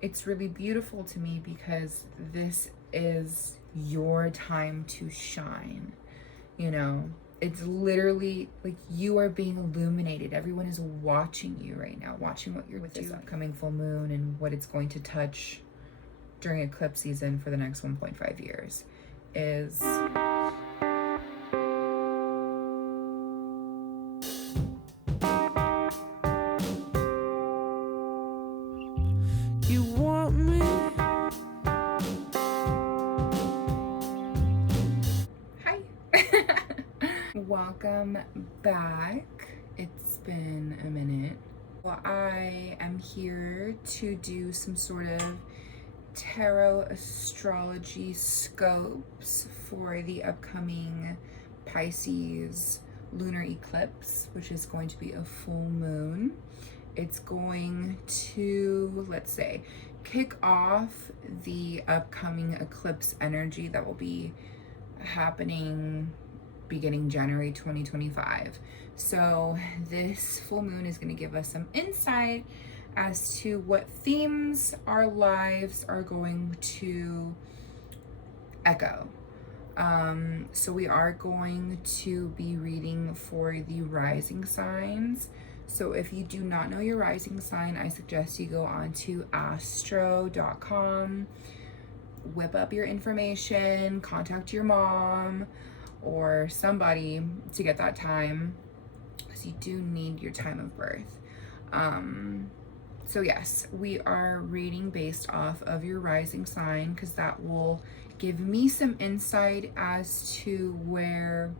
it's really beautiful to me because this is your time to shine. You know, it's literally like you are being illuminated. Everyone is watching you right now, watching what you're with this upcoming full moon and what it's going to touch during eclipse season for the next 1.5 years is you want me. Hi. Welcome back. It's been a minute. Well, I am here to do some sort of tarot astrology scopes for the upcoming Pisces Lunar Eclipse, which is going to be a full moon. It's going to, let's say, kick off the upcoming eclipse energy that will be happening beginning January 2025. So this full moon is going to give us some insight as to what themes our lives are going to echo. So we are going to be reading for the rising signs. So if you do not know your rising sign, I suggest you go on to astro.com, whip up your information, contact your mom or somebody to get that time, because you do need your time of birth. So yes, we are reading based off of your rising sign because that will give me some insight as to where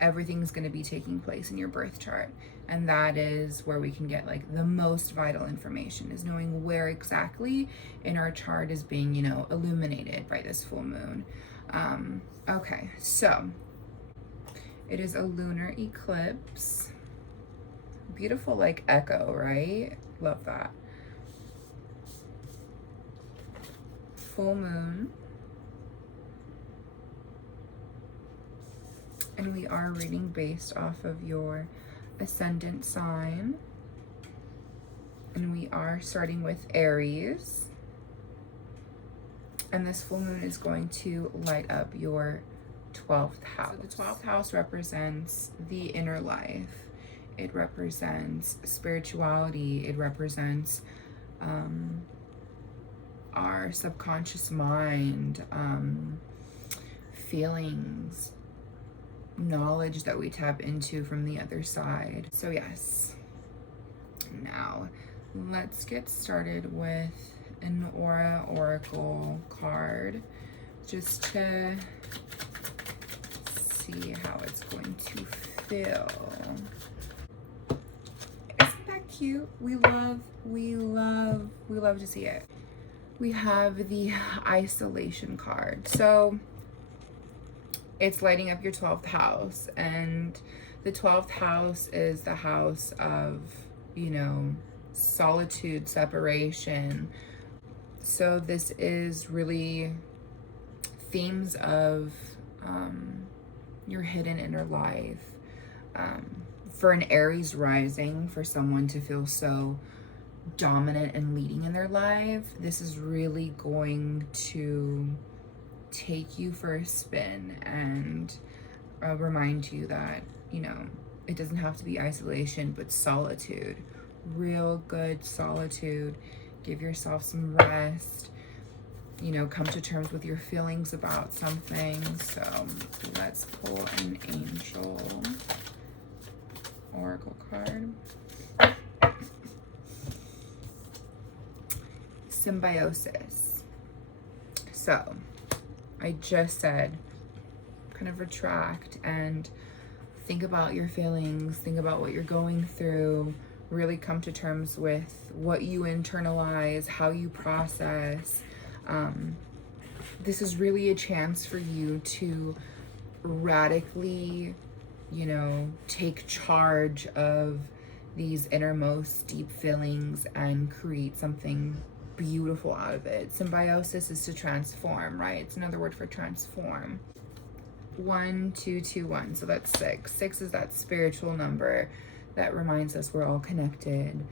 everything's going to be taking place in your birth chart. And that is where we can get like the most vital information, is knowing where exactly in our chart is being, you know, illuminated by this full moon. Okay, so it is a lunar eclipse. Beautiful, like echo, right? Love that. Full moon. And we are reading based off of your ascendant sign. And we are starting with Aries. And this full moon is going to light up your 12th house. So the 12th house represents the inner life. It represents spirituality. It represents our subconscious mind, feelings, knowledge that we tap into from the other side. So yes, now let's get started with an aura oracle card just to see how it's going to feel. Isn't that cute? We love to see it. We have the isolation card. So it's lighting up your 12th house, and the 12th house is the house of, you know, solitude, separation. So this is really themes of your hidden inner life. For an Aries rising, for someone to feel so dominant and leading in their life, this is really going to take you for a spin and remind you that, you know, it doesn't have to be isolation, but solitude, real good solitude. Give yourself some rest, you know, come to terms with your feelings about something. So let's pull an angel oracle card. Symbiosis. So I just said kind of retract and think about your feelings, think about what you're going through, really come to terms with what you internalize, how you process. This is really a chance for you to radically, you know, take charge of these innermost deep feelings and create something beautiful out of it. Symbiosis is to transform, right? It's another word for transform. 1 2 2 1, so that's 6. 6 is that spiritual number that reminds us we're all connected.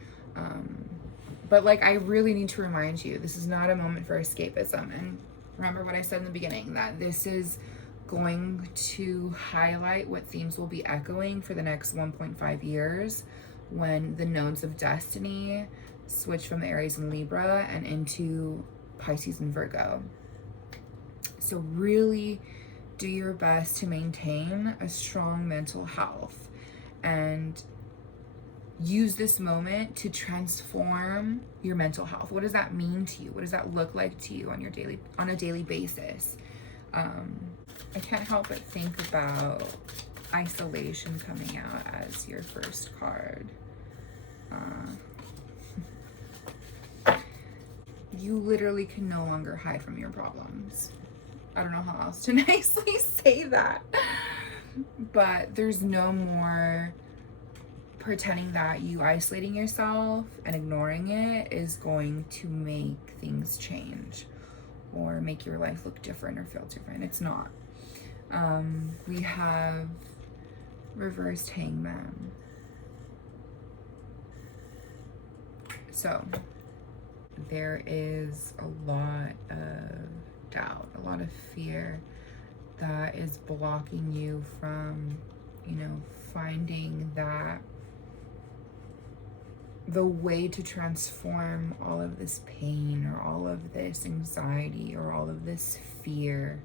But like, I really need to remind you, this is not a moment for escapism. And remember what I said in the beginning, that this is going to highlight what themes will be echoing for the next 1.5 years when the nodes of destiny switch from Aries and Libra and into Pisces and Virgo. So really do your best to maintain a strong mental health and use this moment to transform your mental health. What does that mean to you? What does that look like to you on a daily basis? I can't help but think about isolation coming out as your first card. You literally can no longer hide from your problems. I don't know how else to nicely say that. But there's no more pretending that you isolating yourself and ignoring it is going to make things change or make your life look different or feel different. It's not. We have reversed hangman. So there is a lot of doubt, a lot of fear that is blocking you from, you know, finding that the way to transform all of this pain or all of this anxiety or all of this fear.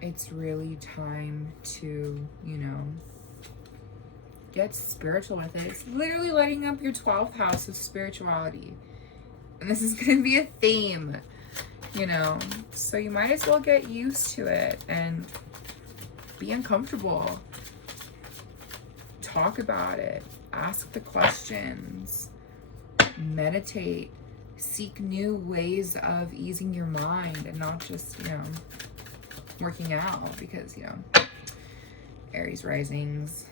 It's really time to, you know, get spiritual with it. It's literally lighting up your 12th house of spirituality. And this is going to be a theme, you know. So you might as well get used to it and be uncomfortable. Talk about it. Ask the questions. Meditate. Seek new ways of easing your mind and not just, you know, working out, because, you know, Aries Risings,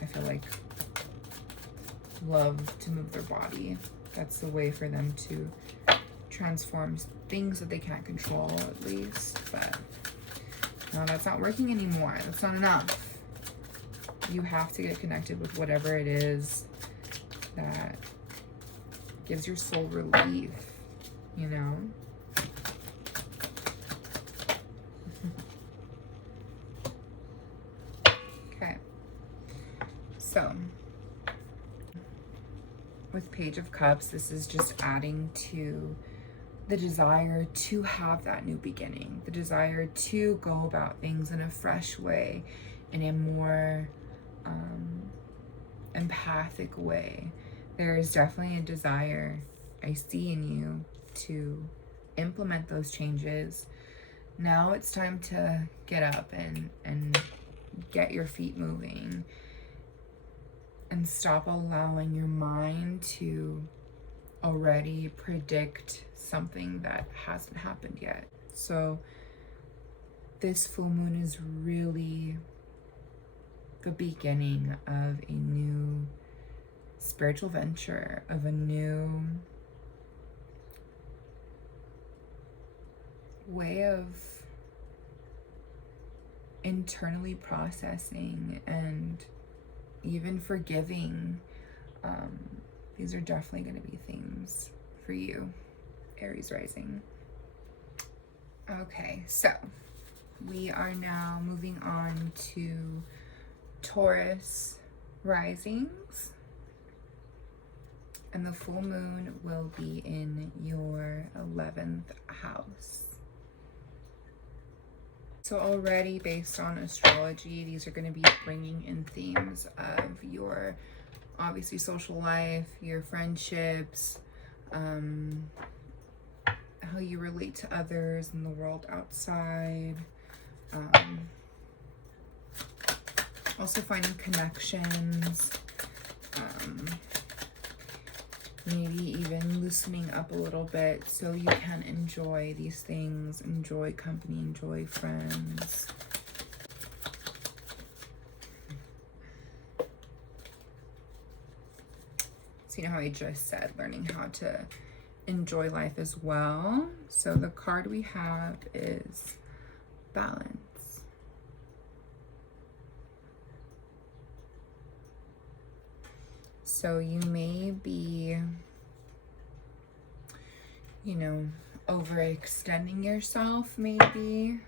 I feel like, love to move their body. That's the way for them to transform things that they can't control, at least. But no, that's not working anymore. That's not enough. You have to get connected with whatever it is that gives your soul relief, you know? Okay. So, with Page of Cups, this is just adding to the desire to have that new beginning, the desire to go about things in a fresh way, in a more empathic way. There is definitely a desire I see in you to implement those changes. Now it's time to get up and get your feet moving and stop allowing your mind to already predict something that hasn't happened yet. So this full moon is really the beginning of a new spiritual venture, of a new way of internally processing and even forgiving. These are definitely going to be themes for you, Aries Rising. Okay, so we are now moving on to Taurus Risings. And the full moon will be in your 11th house. So already based on astrology, these are going to be bringing in themes of your, obviously, social life, your friendships, how you relate to others in the world outside. Also finding connections. Maybe even loosening up a little bit so you can enjoy these things, enjoy company, enjoy friends. So you know how I just said, learning how to enjoy life as well. So the card we have is balance. So you may be, you know, overextending yourself, maybe.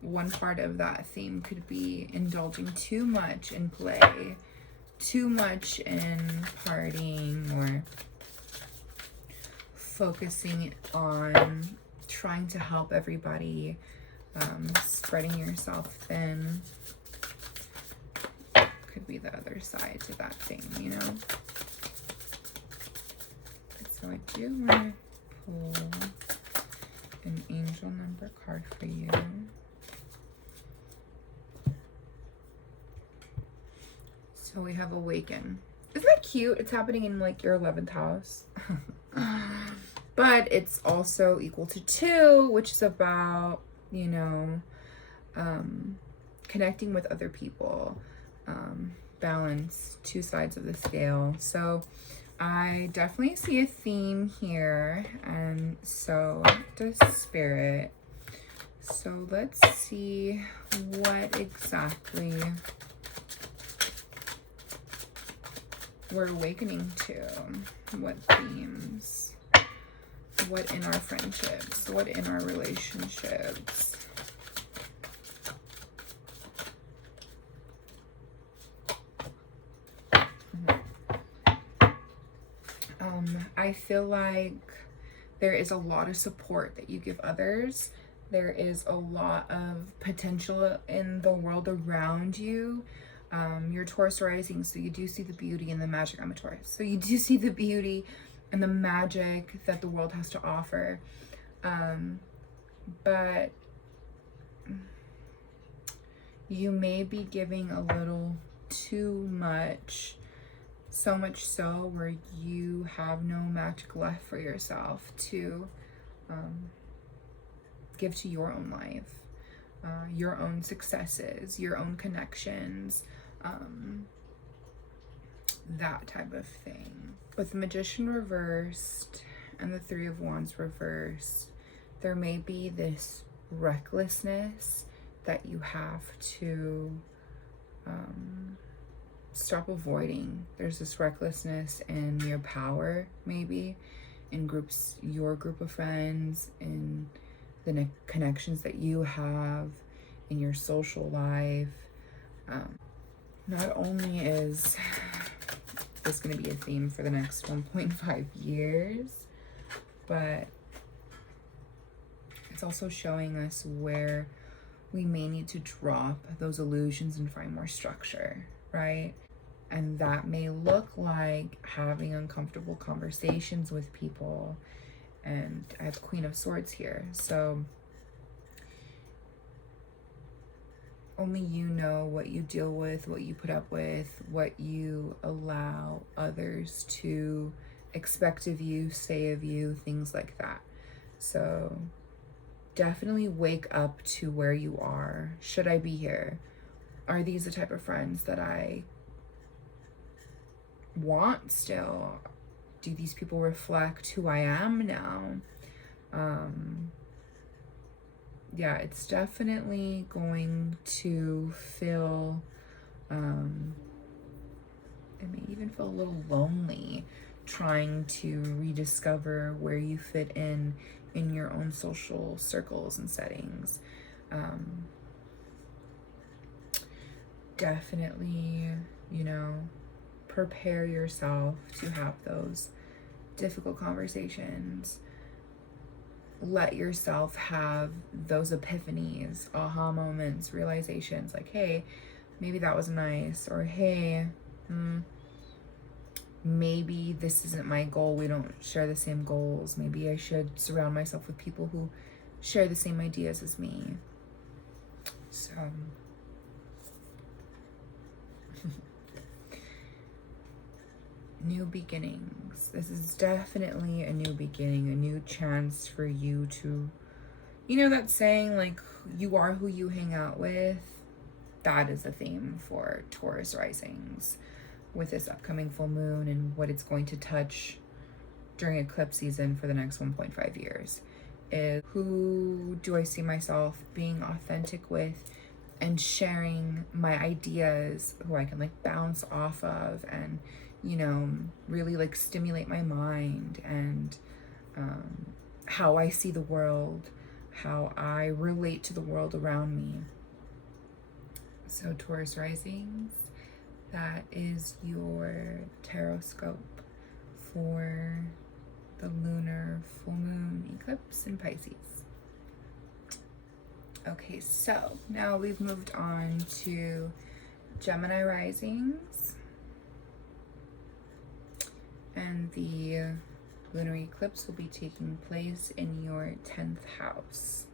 One part of that theme could be indulging too much in play, too much in partying, or focusing on trying to help everybody, spreading yourself thin. Could be the other side to that thing, you know? So I do want to pull an angel number card for you. So we have awaken. Isn't that cute? It's happening in like your 11th house. But it's also equal to 2, which is about, you know, connecting with other people. Balance, 2 sides of the scale. So I definitely see a theme here, and so does spirit. So let's see what exactly we're awakening to. What themes? What in our friendships? What in our relationships? I feel like there is a lot of support that you give others. There is a lot of potential in the world around you. You're Taurus Rising, so you do see the beauty and the magic. I'm a Taurus, so you do see the beauty and the magic that the world has to offer. But you may be giving a little too much. So much so where you have no magic left for yourself to give to your own life, your own successes, your own connections, that type of thing. With the Magician reversed and the 3 of Wands reversed, there may be this recklessness that you have to stop avoiding. There's this recklessness in your power, maybe in groups, your group of friends, in the connections that you have in your social life. Not only is this going to be a theme for the next 1.5 years, but it's also showing us where we may need to drop those illusions and find more structure, right? And that may look like having uncomfortable conversations with people. And I have Queen of Swords here. So only you know what you deal with, what you put up with, what you allow others to expect of you, say of you, things like that. So definitely wake up to where you are. Should I be here? Are these the type of friends that I want still? Do these people reflect who I am now? Yeah, it's definitely going to feel, it may even feel a little lonely trying to rediscover where you fit in your own social circles and settings. Definitely, you know, prepare yourself to have those difficult conversations. Let yourself have those epiphanies, aha moments, realizations like, hey, maybe that was nice, or hey, maybe this isn't my goal. We don't share the same goals. Maybe I should surround myself with people who share the same ideas as me. So new beginnings. This is definitely a new beginning, a new chance for you to, you know, that saying like you are who you hang out with. That is a theme for Taurus risings with this upcoming full moon and what it's going to touch during eclipse season for the next 1.5 years. Is who do I see myself being authentic with and sharing my ideas, who I can like bounce off of and, you know, really like stimulate my mind and how I see the world, how I relate to the world around me. So Taurus Risings, that is your tarot scope for the lunar full moon eclipse in Pisces. Okay, so now we've moved on to Gemini Risings, and the lunar eclipse will be taking place in your 10th house.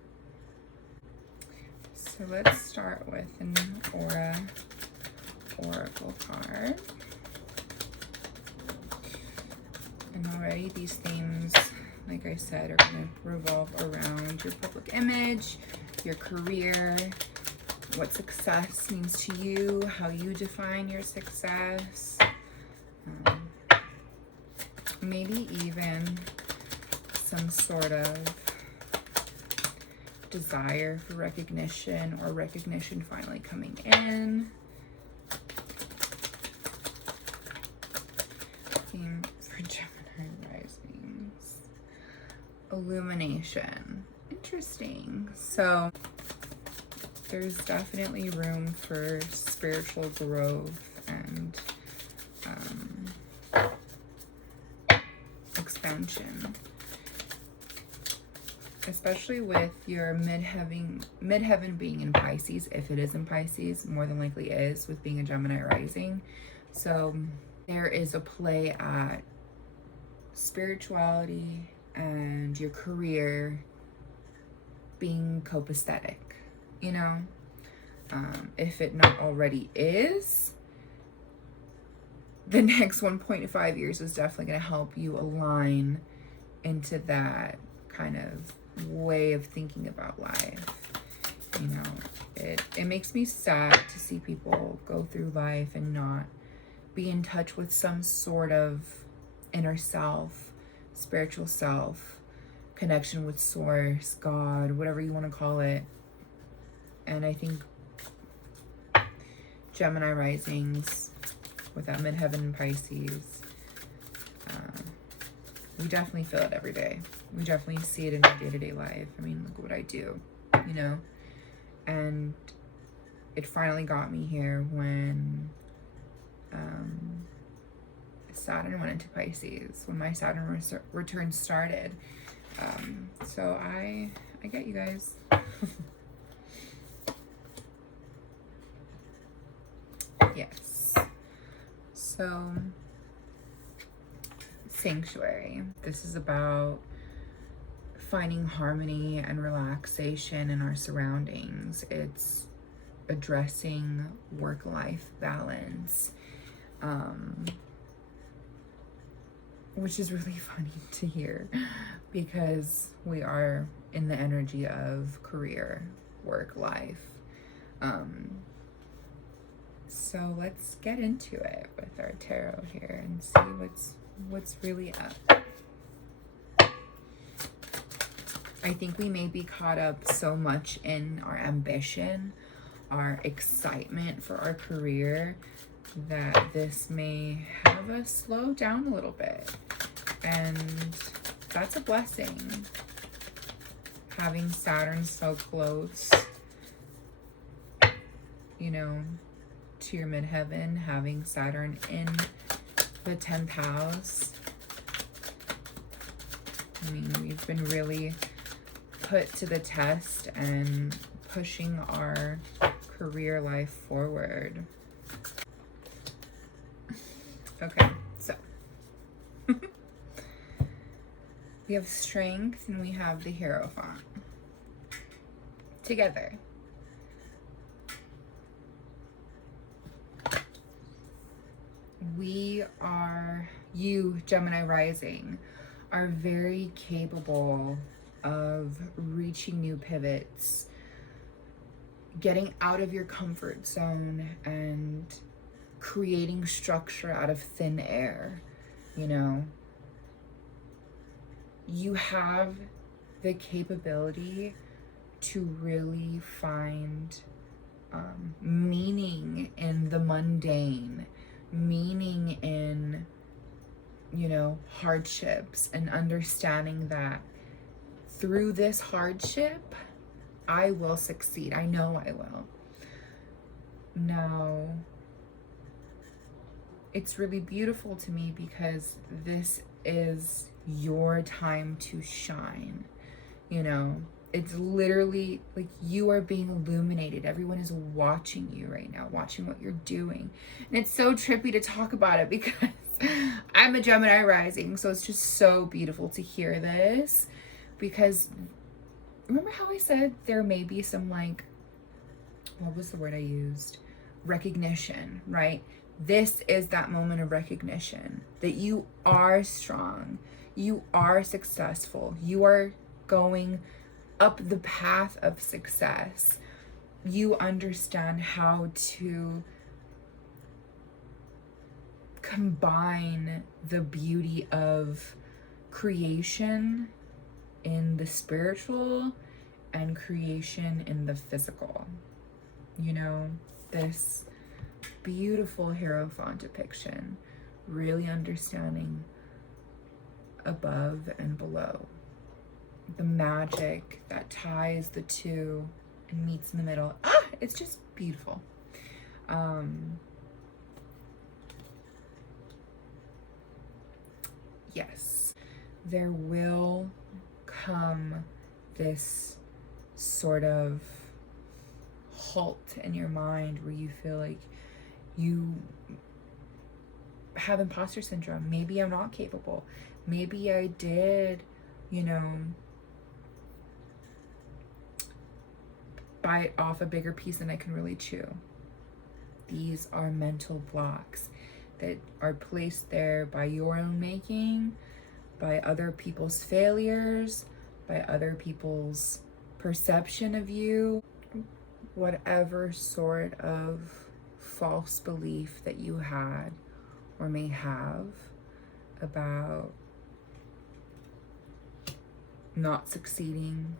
So let's start with an oracle card. And already these themes, like I said, are going to revolve around your public image, your career, what success means to you, how you define your success, maybe even some sort of desire for recognition or recognition finally coming in. Theme for Gemini Risings. Illumination. Interesting. So there's definitely room for spiritual growth and expansion, especially with your midheaven being in Pisces. If it is in Pisces, more than likely is, with being a Gemini rising. So there is a play at spirituality and your career being copacetic, you know? If it not already is, the next 1.5 years is definitely going to help you align into that kind of way of thinking about life. You know, it makes me sad to see people go through life and not be in touch with some sort of inner self, spiritual self, connection with source, God, whatever you want to call it. And I think Gemini risings with that midheaven in Pisces, we definitely feel it every day. We definitely see it in our day-to-day life. I mean, look what I do, you know? And it finally got me here when Saturn went into Pisces, when my Saturn return started. So I get you guys. Yes. So, sanctuary. This is about finding harmony and relaxation in our surroundings. It's addressing work-life balance, which is really funny to hear because we are in the energy of career, work, life. So let's get into it with our tarot here and see what's really up. I think we may be caught up so much in our ambition, our excitement for our career, that this may have us slow down a little bit. And that's a blessing. Having Saturn so close, you know, to your midheaven, having Saturn in the 10th house. I mean, we've been really put to the test and pushing our career life forward. Okay, so we have Strength and we have the Hierophant together. You, Gemini Rising, are very capable of reaching new pivots, getting out of your comfort zone and creating structure out of thin air. You know, you have the capability to really find meaning in the mundane, meaning in, you know, hardships, and understanding that through this hardship, I will succeed. I know I will. Now, it's really beautiful to me because this is your time to shine. You know, it's literally like you are being illuminated. Everyone is watching you right now, watching what you're doing. And it's so trippy to talk about it because I'm a Gemini rising. So it's just so beautiful to hear this, because remember how I said there may be some, like, what was the word I used? Recognition, right? This is that moment of recognition that you are strong, you are successful, you are going up the path of success. You understand how to combine the beauty of creation in the spiritual and creation in the physical. You know, this beautiful Hierophant depiction, really understanding above and below, the magic that ties the two and meets in the middle. It's just beautiful. Yes, there will come this sort of halt in your mind where you feel like you have imposter syndrome. Maybe I'm not capable. Maybe I did, you know, bite off a bigger piece than I can really chew. These are mental blocks that are placed there by your own making, by other people's failures, by other people's perception of you, whatever sort of false belief that you had or may have about not succeeding,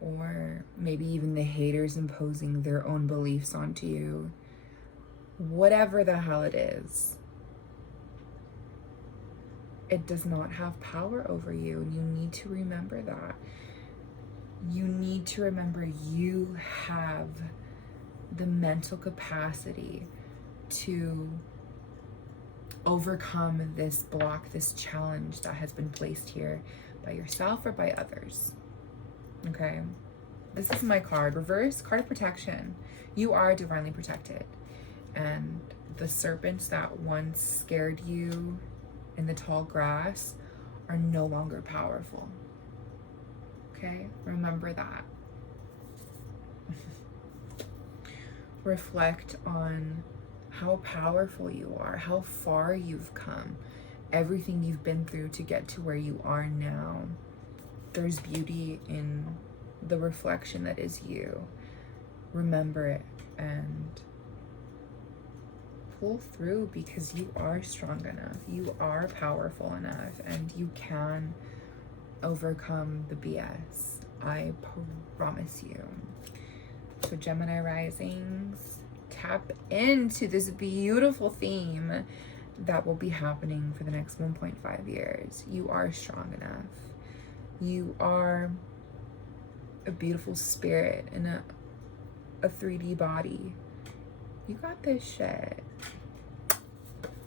or maybe even the haters imposing their own beliefs onto you. Whatever the hell it is, it does not have power over you, and you need to remember that. You need to remember you have the mental capacity to overcome this block, this challenge that has been placed here by yourself or by others. Okay? This is my card. Reverse card of protection. You are divinely protected. And the serpents that once scared you in the tall grass are no longer powerful. Okay? Remember that. Reflect on how powerful you are, how far you've come, everything you've been through to get to where you are now. There's beauty in the reflection that is you. Remember it and pull through, because you are strong enough, you are powerful enough, and you can overcome the BS. I promise you. So Gemini risings, tap into this beautiful theme that will be happening for the next 1.5 years. You are strong enough. You are a beautiful spirit in a 3D body. You got this shit.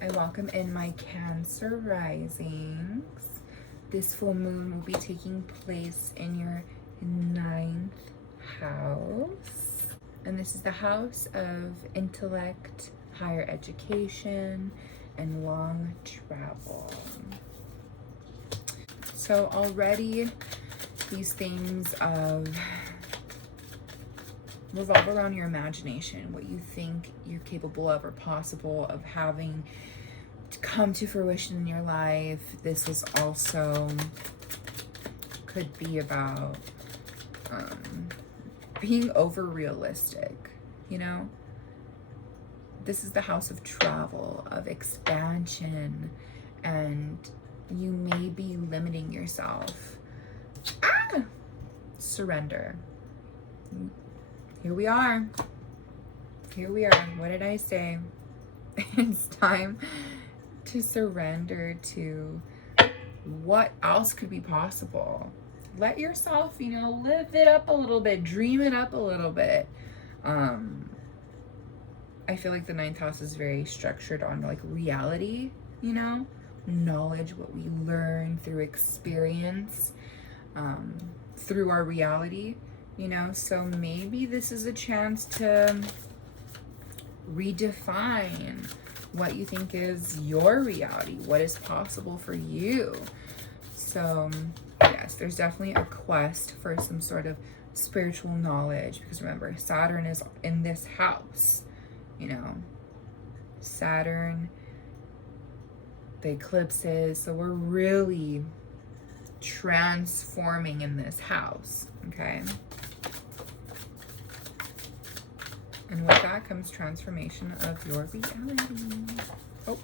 I welcome in my Cancer risings. This full moon will be taking place in your 9th house. And this is the house of intellect, higher education, and long travel. So already these things of revolve around your imagination, what you think you're capable of or possible of having to come to fruition in your life. This is also could be about being over realistic, you know? This is the house of travel, of expansion, and you may be limiting yourself. Surrender. Here we are. here we are. What did I say? It's time to surrender to what else could be possible. Let yourself, live it up a little bit, dream it up a little bit. I feel like the ninth house is very structured on like reality, knowledge, what we learn through experience, through our reality, so maybe this is a chance to redefine what you think is your reality, what is possible for you. So yes, there's definitely a quest for some sort of spiritual knowledge, because remember, Saturn is in this house, Saturn, the eclipses, so we're really transforming in this house, okay? And with that comes transformation of your reality. Oh.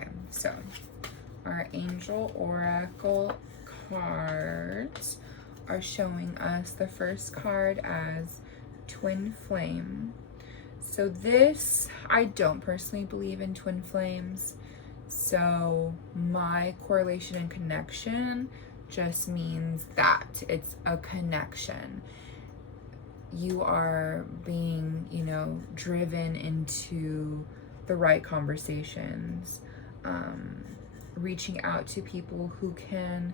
Okay, so our angel oracle cards are showing us the first card as twin flame. So this, I don't personally believe in twin flames. So my correlation and connection just means that it's a connection. You are being, driven into the right conversations, reaching out to people who can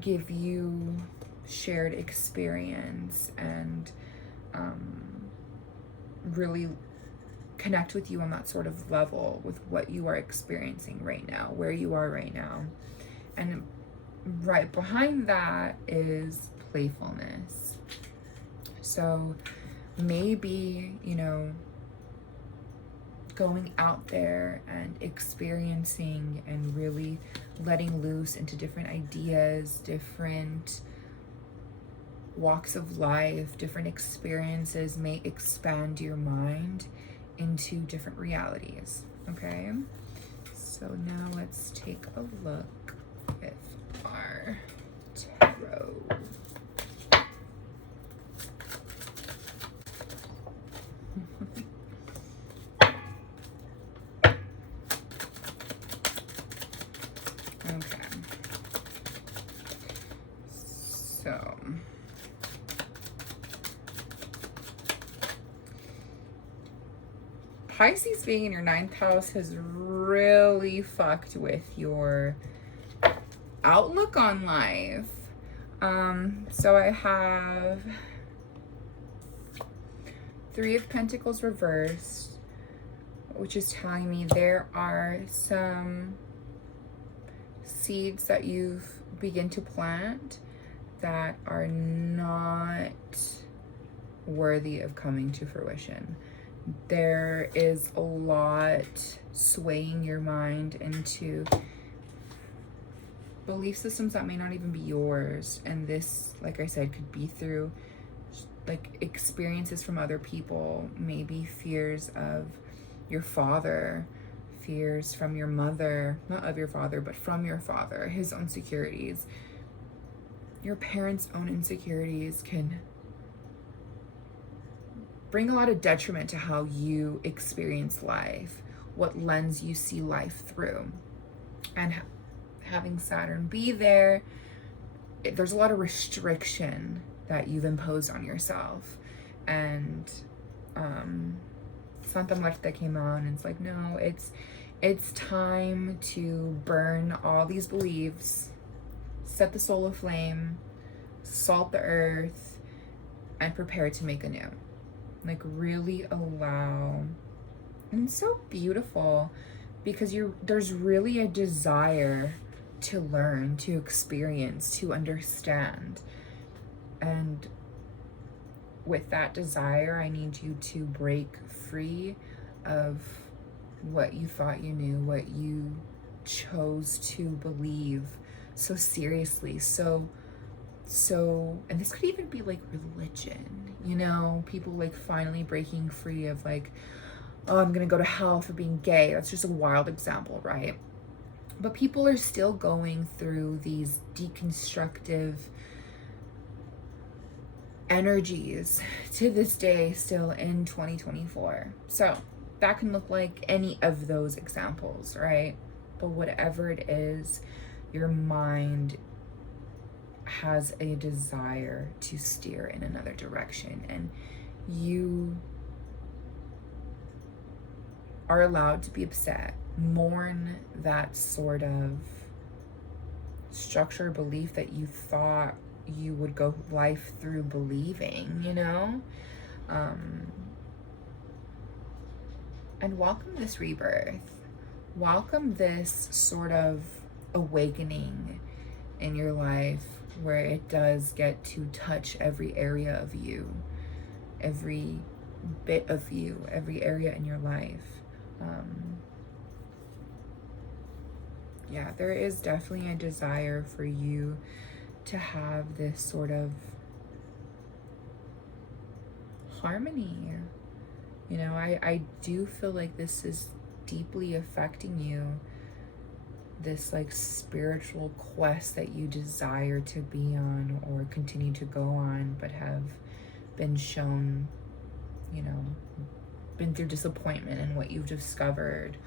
give you shared experience and really connect with you on that sort of level with what you are experiencing right now, where you are right now. And right behind that is playfulness. So maybe, going out there and experiencing and really letting loose into different ideas, different walks of life, different experiences may expand your mind into different realities, okay? So now let's take a look with our tarot. Okay. So Pisces being in your ninth house has really fucked with your outlook on life. So I have Three of Pentacles reversed, which is telling me there are some seeds that you've begun to plant that are not worthy of coming to fruition. There is a lot swaying your mind into belief systems that may not even be yours. And this, like I said, could be through like experiences from other people, maybe fears of your father, fears from your mother, not of your father, but from your father, his own insecurities. Your parents' own insecurities can bring a lot of detriment to how you experience life, what lens you see life through. And having Saturn be there, there's a lot of restriction that you've imposed on yourself. And Santa Muerte came out and it's like, no, it's time to burn all these beliefs, set the soul aflame, salt the earth, and prepare to make anew. Like really allow. And it's so beautiful because there's really a desire to learn, to experience, to understand. And with that desire, I need you to break free of what you thought you knew, what you chose to believe so seriously. So, and this could even be like religion, people like finally breaking free of like, oh, I'm gonna go to hell for being gay. That's just a wild example, right? But people are still going through these deconstructive energies to this day still in 2024. So that can look like any of those examples, right? But whatever it is, your mind has a desire to steer in another direction, and you are allowed to be upset, mourn that sort of structure, belief that you thought you would go life through believing, you know? And welcome this rebirth. Welcome this sort of awakening in your life where it does get to touch every area of you, every bit of you, every area in your life. Yeah, there is definitely a desire for you to have this sort of harmony. You know, I do feel like this is deeply affecting you, this like spiritual quest that you desire to be on or continue to go on, but have been shown, you know, been through disappointment in what you've discovered,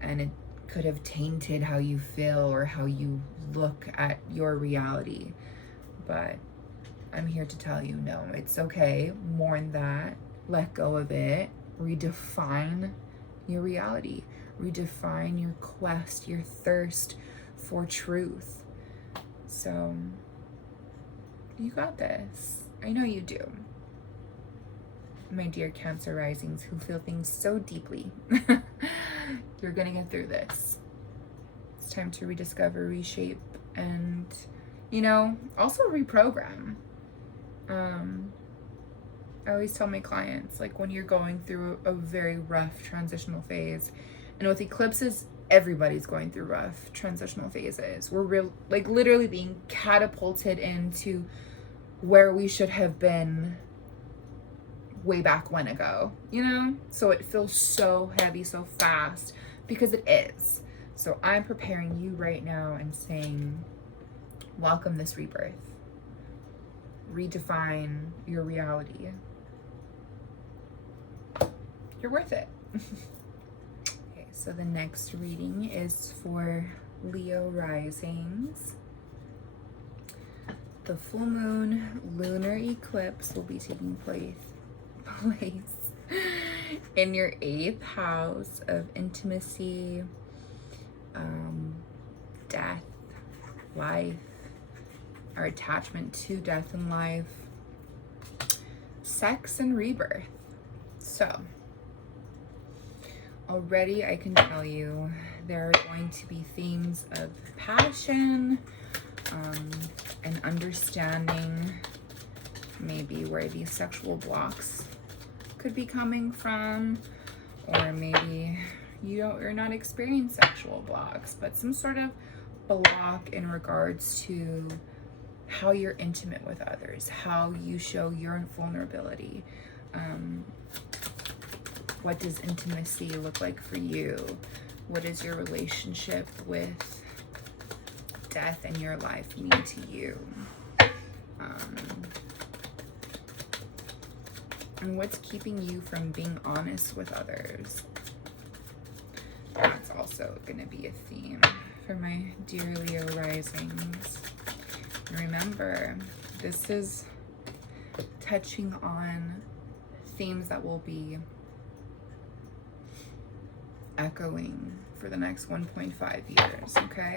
and it could have tainted how you feel or how you look at your reality. But I'm here to tell you, no, it's okay. Mourn that, let go of it, redefine your reality, redefine your quest, your thirst for truth. So you got this. I know you do. My dear Cancer risings who feel things so deeply. You're gonna get through this. It's time to rediscover, reshape, and, you know, also reprogram. I always tell my clients, like, when you're going through a very rough transitional phase, and with eclipses, everybody's going through rough transitional phases. We're like literally being catapulted into where we should have been way back when ago, you know? So it feels so heavy, so fast, because it is. So I'm preparing you right now and saying, welcome this rebirth. Redefine your reality. You're worth it. Okay, so the next reading is for Leo risings. The full moon lunar eclipse will be taking place in your 8th house of intimacy, death, life, our attachment to death and life, sex and rebirth. So already I can tell you there are going to be themes of passion, and understanding maybe where these sexual blocks could be coming from, or maybe you're not experiencing sexual blocks, but some sort of block in regards to how you're intimate with others, how you show your vulnerability. What does intimacy look like for you? What does your relationship with death in your life mean to you? And what's keeping you from being honest with others? That's also going to be a theme for my dear Leo risings. Remember, this is touching on themes that will be echoing for the next 1.5 years, okay?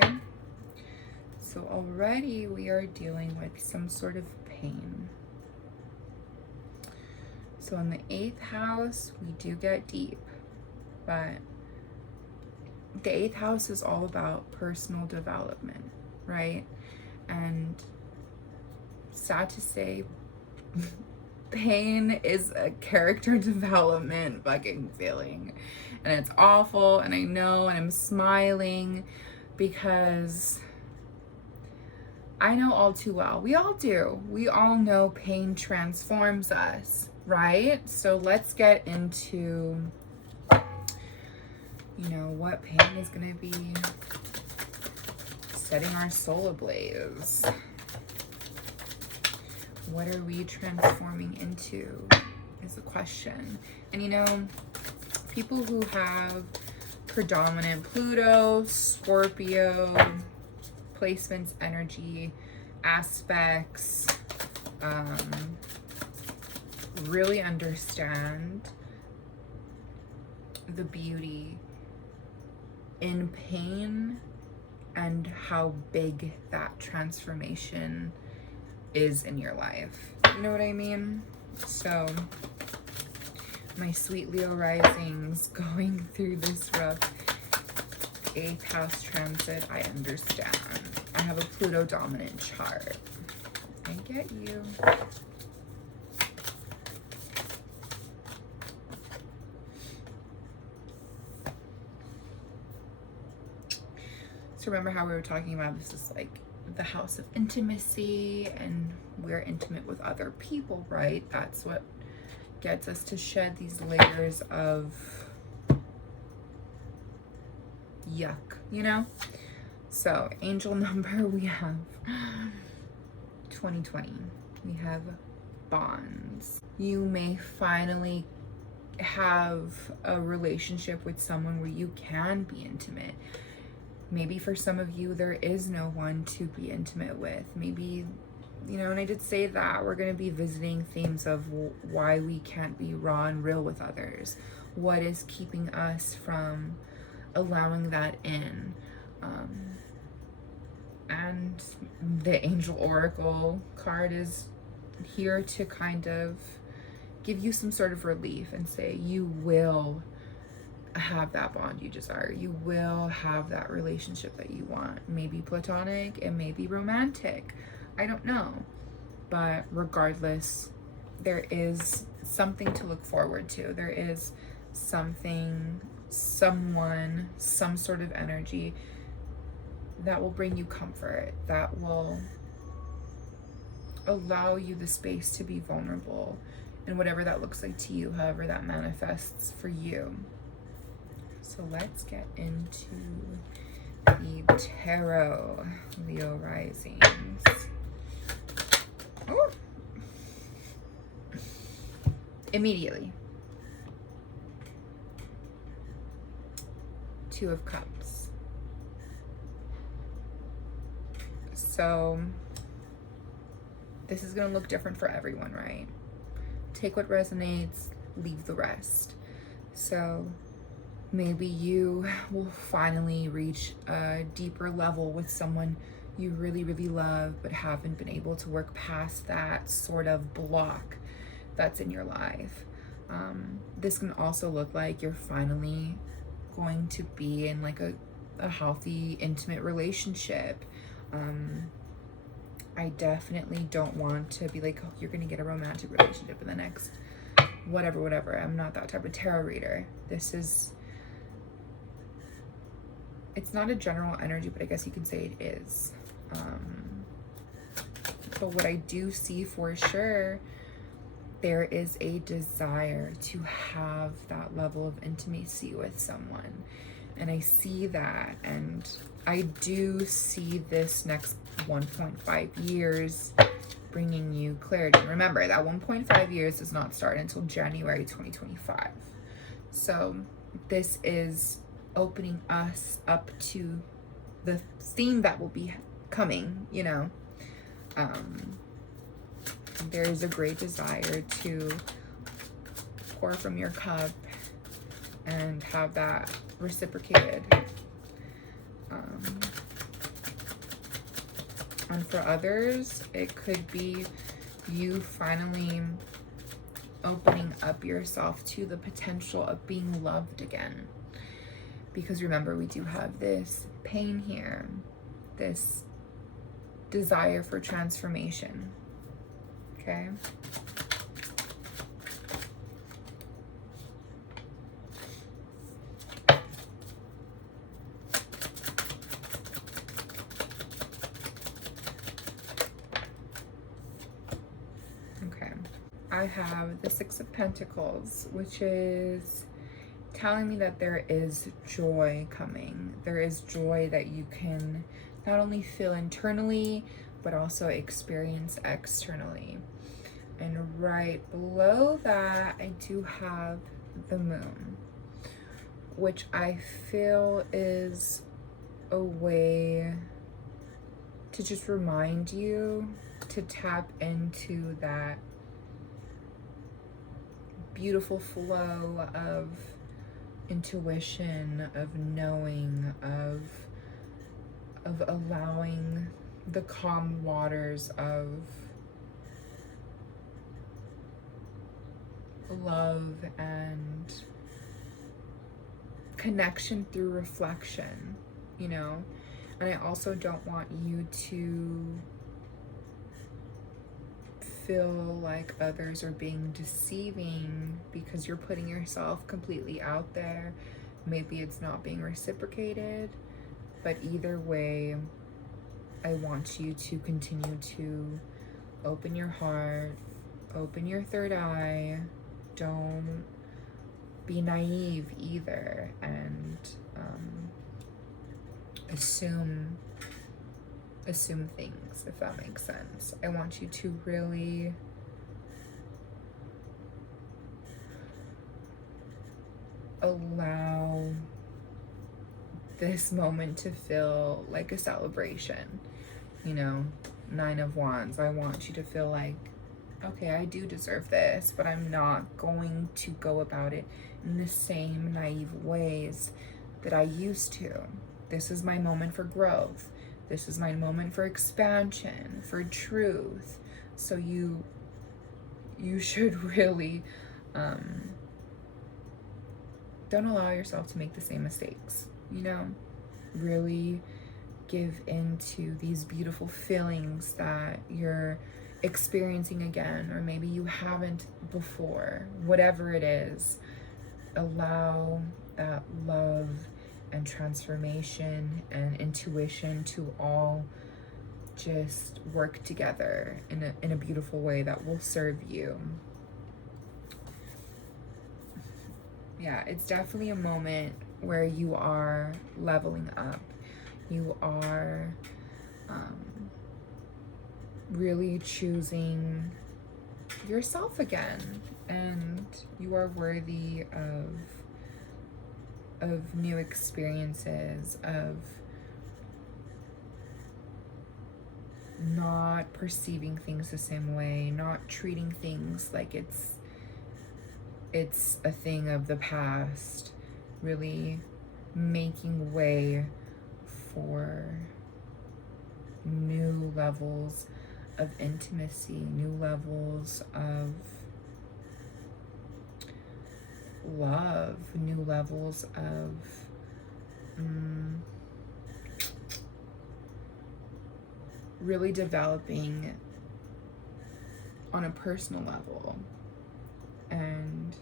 So already we are dealing with some sort of pain. So in the 8th house, we do get deep, but the 8th house is all about personal development, right? And sad to say, pain is a character development fucking feeling. And it's awful, and I know, and I'm smiling because I know all too well. We all do. We all know pain transforms us, right? So let's get into, you know, what pain is going to be setting our soul ablaze. What are we transforming into is the question. And you know, people who have predominant Pluto, Scorpio placements, energy, aspects, really understand the beauty in pain and how big that transformation is in your life. You know what I mean? So my sweet Leo risings going through this rough 8th house transit, I understand. I have a Pluto dominant chart. I get you. So remember how we were talking about this is like the house of intimacy, and we're intimate with other people, right? That's what gets us to shed these layers of yuck, you know? So angel number, we have 2020. We have bonds. You may finally have a relationship with someone where you can be intimate. Maybe for some of you, there is no one to be intimate with. Maybe, you know, and I did say that we're going to be visiting themes of why we can't be raw and real with others. What is keeping us from allowing that in? And the Angel Oracle card is here to kind of give you some sort of relief and say you will have that bond you desire. You will have that relationship that you want. Maybe platonic, it may be romantic. I don't know. But regardless, there is something to look forward to. There is something, someone, some sort of energy that will bring you comfort, that will allow you the space to be vulnerable, and whatever that looks like to you, however that manifests for you. So let's get into the tarot, Leo risings. Ooh. Immediately. 2 of Cups. So this is going to look different for everyone, right? Take what resonates, leave the rest. So maybe you will finally reach a deeper level with someone you really, really love, but haven't been able to work past that sort of block that's in your life. This can also look like you're finally going to be in like a healthy, intimate relationship. I definitely don't want to be like, oh, you're gonna get a romantic relationship in the next whatever. I'm not that type of tarot reader. It's not a general energy, but I guess you can say it is. But what I do see for sure, there is a desire to have that level of intimacy with someone. And I see that, and I do see this next 1.5 years bringing you clarity. Remember, that 1.5 years does not start until January 2025. So this is opening us up to the theme that will be coming, you know. There is a great desire to pour from your cup and have that reciprocated. And for others, it could be you finally opening up yourself to the potential of being loved again. Because remember, we do have this pain here, this desire for transformation. Okay? I have the 6 of Pentacles, which is telling me that there is joy coming. There is joy that you can not only feel internally, but also experience externally. And right below that, I do have the moon, which I feel is a way to just remind you to tap into that beautiful flow of intuition, of knowing, of allowing the calm waters of love and connection through reflection, you know? And I also don't want you to feel like others are being deceiving because you're putting yourself completely out there. Maybe it's not being reciprocated, but either way, I want you to continue to open your heart, open your third eye. Don't be naive either, and assume things, if that makes sense. I want you to really allow this moment to feel like a celebration. You know, 9 of Wands, I want you to feel like, okay, I do deserve this, but I'm not going to go about it in the same naive ways that I used to. This is my moment for growth. This is my moment for expansion, for truth. So you should really don't allow yourself to make the same mistakes, you know? Really give into these beautiful feelings that you're experiencing again, or maybe you haven't before. Whatever it is, allow that love and transformation and intuition to all just work together in a beautiful way that will serve you. Yeah, it's definitely a moment where you are leveling up. You are really choosing yourself again, and you are worthy of new experiences, of not perceiving things the same way, not treating things like it's a thing of the past, really making way for new levels of intimacy, new levels of love, new levels of really developing on a personal level and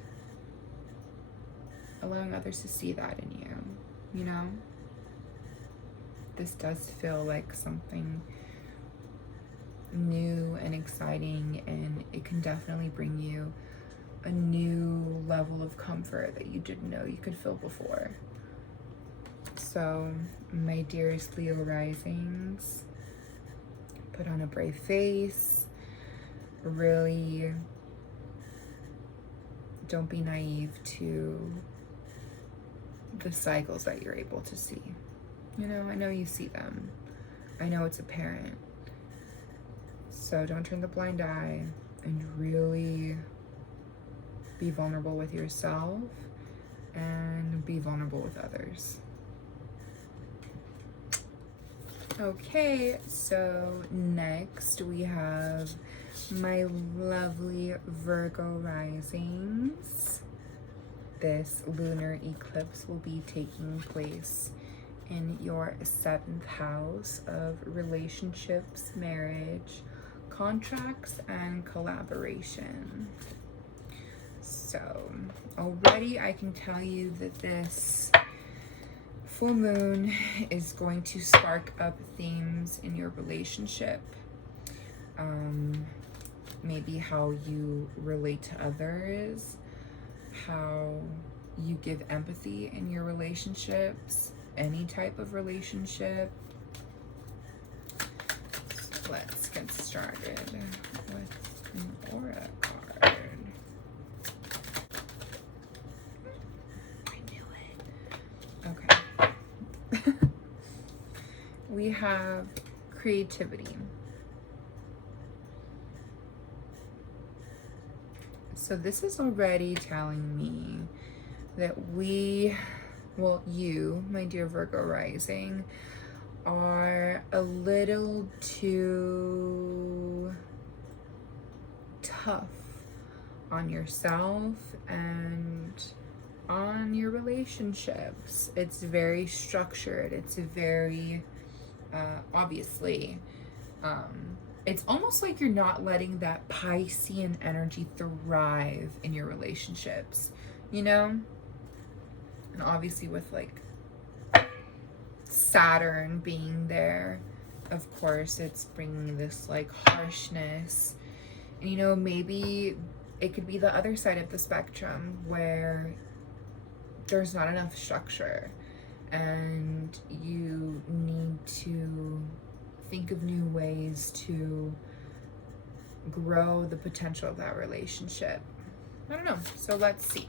allowing others to see that in you, you know? This does feel like something new and exciting, and it can definitely bring you a new level of comfort that you didn't know you could feel before. So, my dearest Leo risings, put on a brave face. Really don't be naive to the cycles that you're able to see. You know, I know you see them. I know it's apparent. So don't turn the blind eye, and really be vulnerable with yourself and be vulnerable with others. Okay, so next we have my lovely Virgo risings. This lunar eclipse will be taking place in your 7th house of relationships, marriage, contracts, and collaboration. So already I can tell you that this full moon is going to spark up themes in your relationship. Maybe how you relate to others, how you give empathy in your relationships, any type of relationship. So let's started with an aura card. I knew it. Okay. We have creativity. So this is already telling me that you, my dear Virgo Rising, are a little too tough on yourself and on your relationships. It's very structured. It's very, obviously, it's almost like you're not letting that Piscean energy thrive in your relationships, you know? And obviously with like Saturn being there, of course, it's bringing this like harshness. And you know, maybe it could be the other side of the spectrum where there's not enough structure and you need to think of new ways to grow the potential of that relationship. I don't know. So let's see.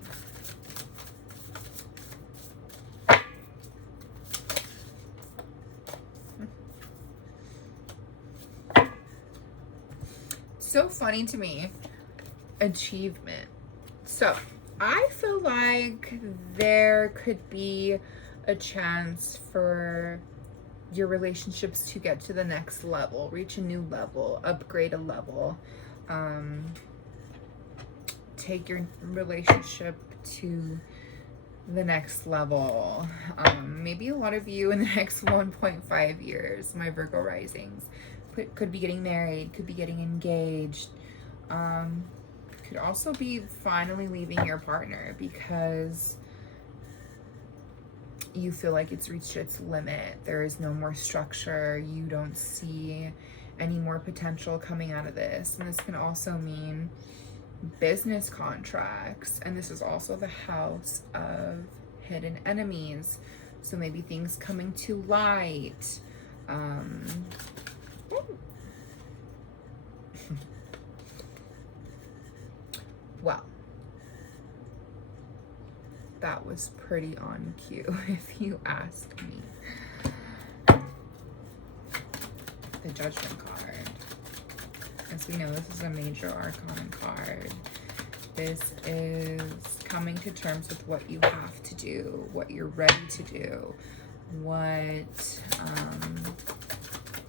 So funny to me, achievement. So I feel like there could be a chance for your relationships to get to the next level, reach a new level, upgrade a level, take your relationship to the next level. Maybe a lot of you in the next 1.5 years, my Virgo Risings, could be getting married, could be getting engaged, could also be finally leaving your partner because you feel like it's reached its limit. There is no more structure. You don't see any more potential coming out of this. And this can also mean business contracts. And this is also the house of hidden enemies. So maybe things coming to light. Well, that was pretty on cue, if you ask me. The Judgment card. As we know, this is a major arcana card. This is coming to terms with what you have to do, what you're ready to do, what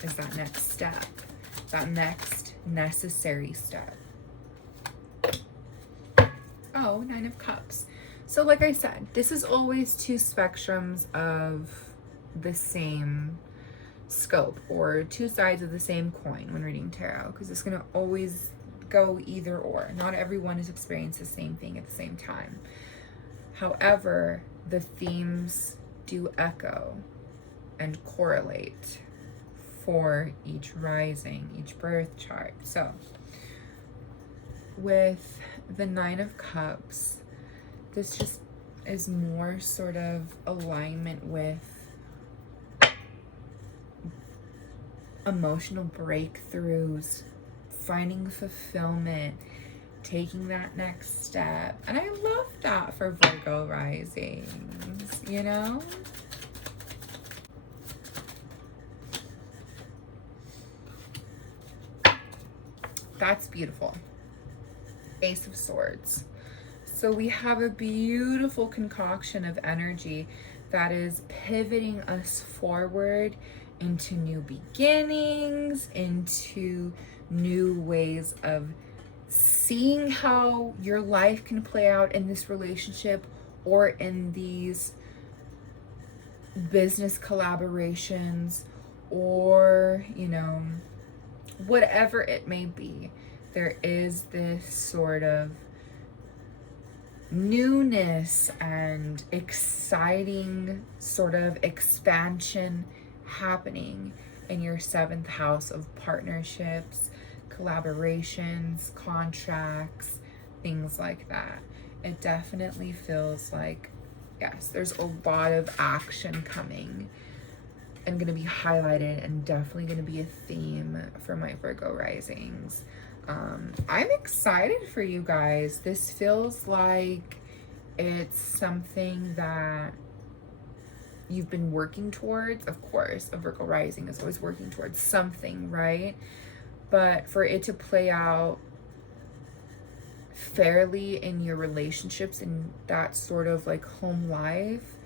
is that next step, that next necessary step. Oh, Nine of Cups. So like I said, this is always two spectrums of the same scope or two sides of the same coin when reading tarot, because it's going to always go either or. Not everyone has experienced the same thing at the same time. However, the themes do echo and correlate for each rising, each birth chart. So with the Nine of Cups, this just is more sort of alignment with emotional breakthroughs, finding fulfillment, taking that next step. And I love that for Virgo risings, you know? That's beautiful. Ace of Swords. So we have a beautiful concoction of energy that is pivoting us forward into new beginnings, into new ways of seeing how your life can play out in this relationship or in these business collaborations, or, you know, whatever it may be. There is this sort of newness and exciting sort of expansion happening in your 7th house of partnerships, collaborations, contracts, things like that. It definitely feels like, yes, there's a lot of action coming. and going to be highlighted and definitely going to be a theme for my Virgo risings. I'm excited for you guys. This feels like it's something that you've been working towards. Of course, a Virgo rising is always working towards something, right? But for it to play out fairly in your relationships and that sort of like home life,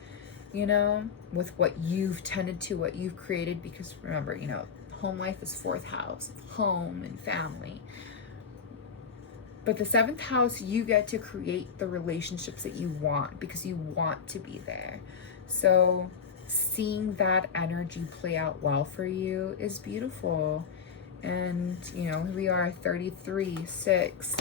you know, with what you've tended to, what you've created, because remember, you know, home life is 4th house, home and family. But the 7th house, you get to create the relationships that you want because you want to be there. So seeing that energy play out well for you is beautiful. And, you know, here we are, 33, 6.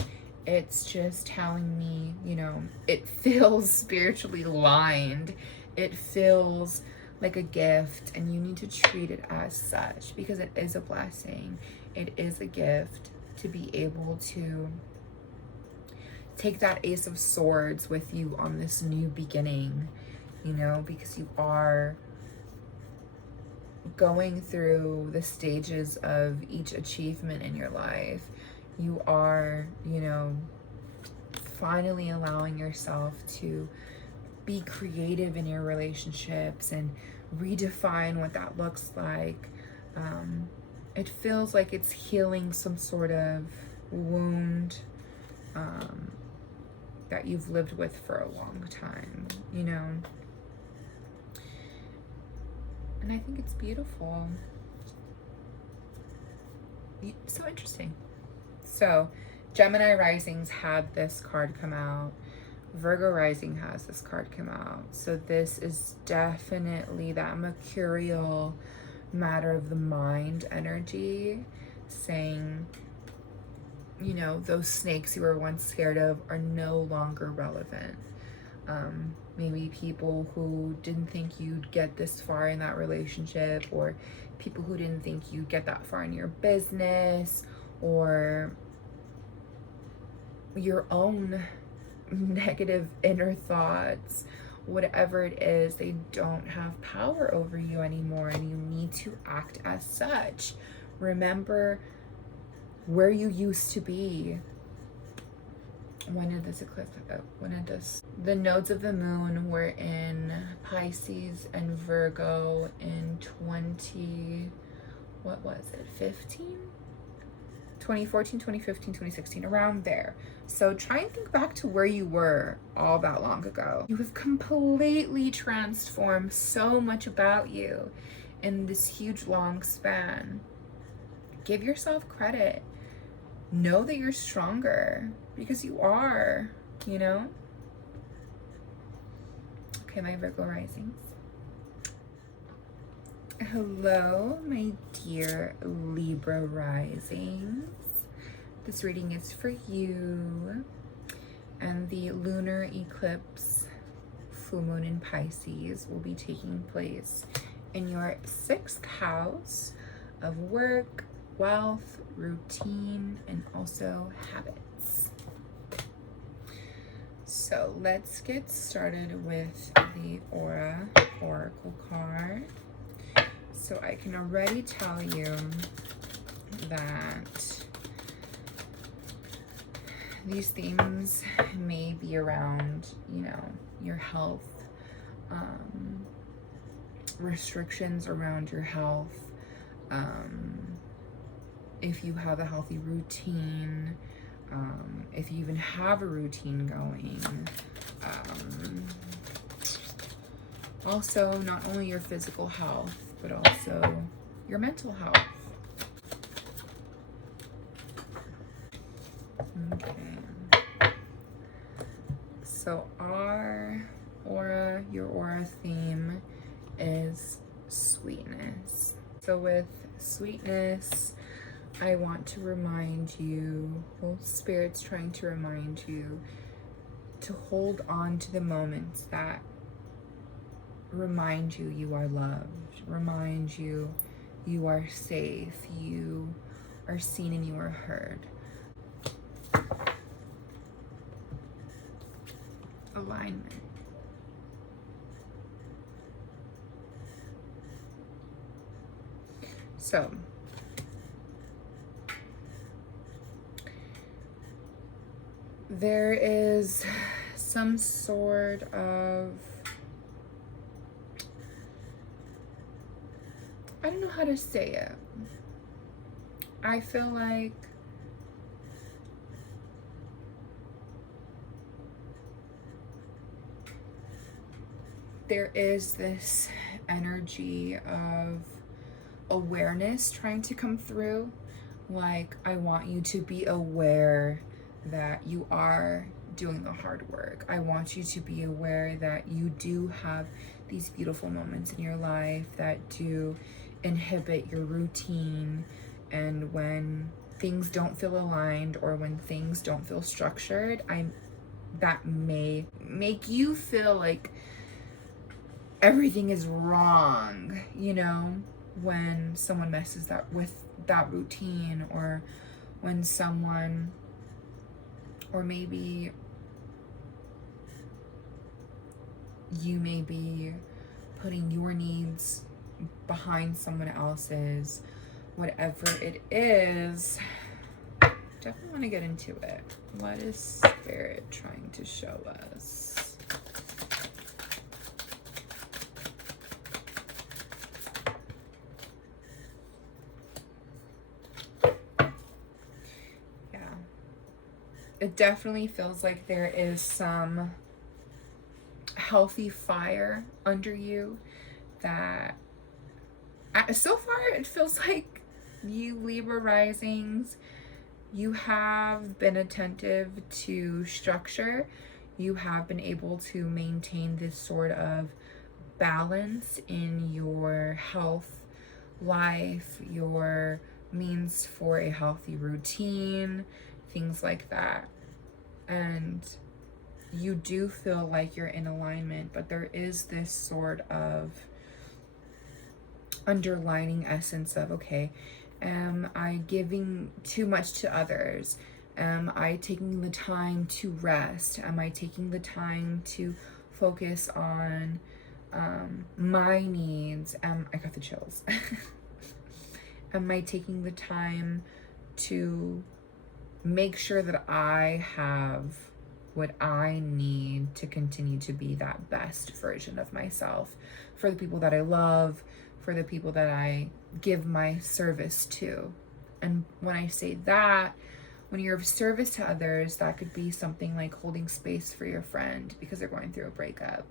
It's just telling me, you know, it feels spiritually aligned. It feels like a gift, and you need to treat it as such because it is a blessing. It is a gift to be able to take that Ace of Swords with you on this new beginning, you know, because you are going through the stages of each achievement in your life. You are, you know, finally allowing yourself to be creative in your relationships and redefine what that looks like. It feels like it's healing some sort of wound that you've lived with for a long time, you know. And I think it's beautiful. So interesting. So Gemini Risings had this card come out. Virgo Rising has this card come out. So this is definitely that mercurial matter of the mind energy, saying, you know, those snakes you were once scared of are no longer relevant. Maybe people who didn't think you'd get this far in that relationship, or people who didn't think you'd get that far in your business, or your own negative inner thoughts, whatever it is, they don't have power over you anymore, and you need to act as such. Remember where you used to be. When did this eclipse the nodes of the moon were in Pisces and Virgo in 2014, 2015, 2016, around there. So try and think back to where you were all that long ago. You have completely transformed so much about you in this huge long span. Give yourself credit. Know that you're stronger, because you are, you know? Okay, my Virgo risings. Hello, my dear Libra risings. This reading is for you. And the Lunar Eclipse Full Moon in Pisces will be taking place in your 6th house of work, wealth, routine, and also habits. So let's get started with the Aura Oracle card. So I can already tell you that these themes may be around, you know, your health, restrictions around your health, if you have a healthy routine, if you even have a routine going. Also, not only your physical health, but also your mental health. Okay. So your aura theme is sweetness. So with sweetness, I want to remind you, well, Spirit's trying to remind you to hold on to the moments that remind you you are loved, remind you you are safe, you are seen, and you are heard. Alignment. So there is some sort of, I don't know how to say it. I feel like there is this energy of awareness trying to come through. Like, I want you to be aware that you are doing the hard work. I want you to be aware that you do have these beautiful moments in your life that do inhibit your routine, and when things don't feel aligned or when things don't feel structured, that may make you feel like everything is wrong, you know, when someone messes that with that routine, or when someone, or maybe you may be putting your needs behind someone else's. Whatever it is, definitely want to get into it. What is Spirit trying to show us? Yeah. It definitely feels like there is some healthy fire under you that, so far it feels like you Libra risings, you have been attentive to structure. You have been able to maintain this sort of balance in your health life, your means for a healthy routine, things like that. And you do feel like you're in alignment, but there is this sort of underlining essence of, okay, am I giving too much to others? Am I taking the time to rest? Am I taking the time to focus on my needs? I got the chills. Am I taking the time to make sure that I have what I need to continue to be that best version of myself for the people that I love, for the people that I give my service to? And when I say that, when you're of service to others, that could be something like holding space for your friend because they're going through a breakup,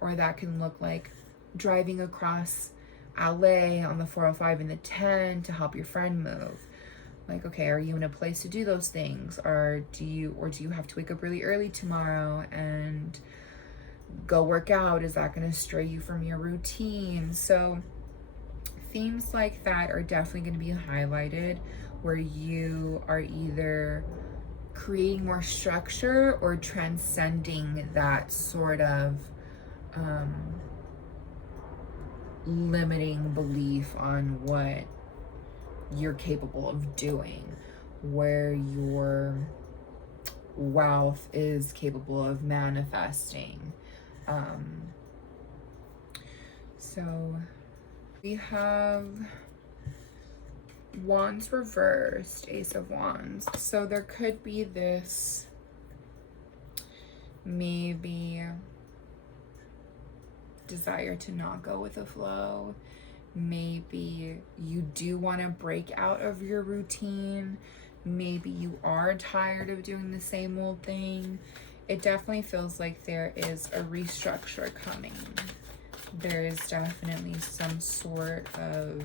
or that can look like driving across LA on the 405 in the 10 to help your friend move. Like, okay, are you in a place to do those things? Or do you have to wake up really early tomorrow and go work out? Is that going to stray you from your routine? So themes like that are definitely going to be highlighted, where you are either creating more structure or transcending that sort of limiting belief on what you're capable of doing, where your wealth is capable of manifesting. So we have Wands reversed, Ace of Wands. So there could be this maybe desire to not go with the flow. Maybe you do want to break out of your routine. Maybe you are tired of doing the same old thing. It definitely feels like there is a restructure coming. There is definitely some sort of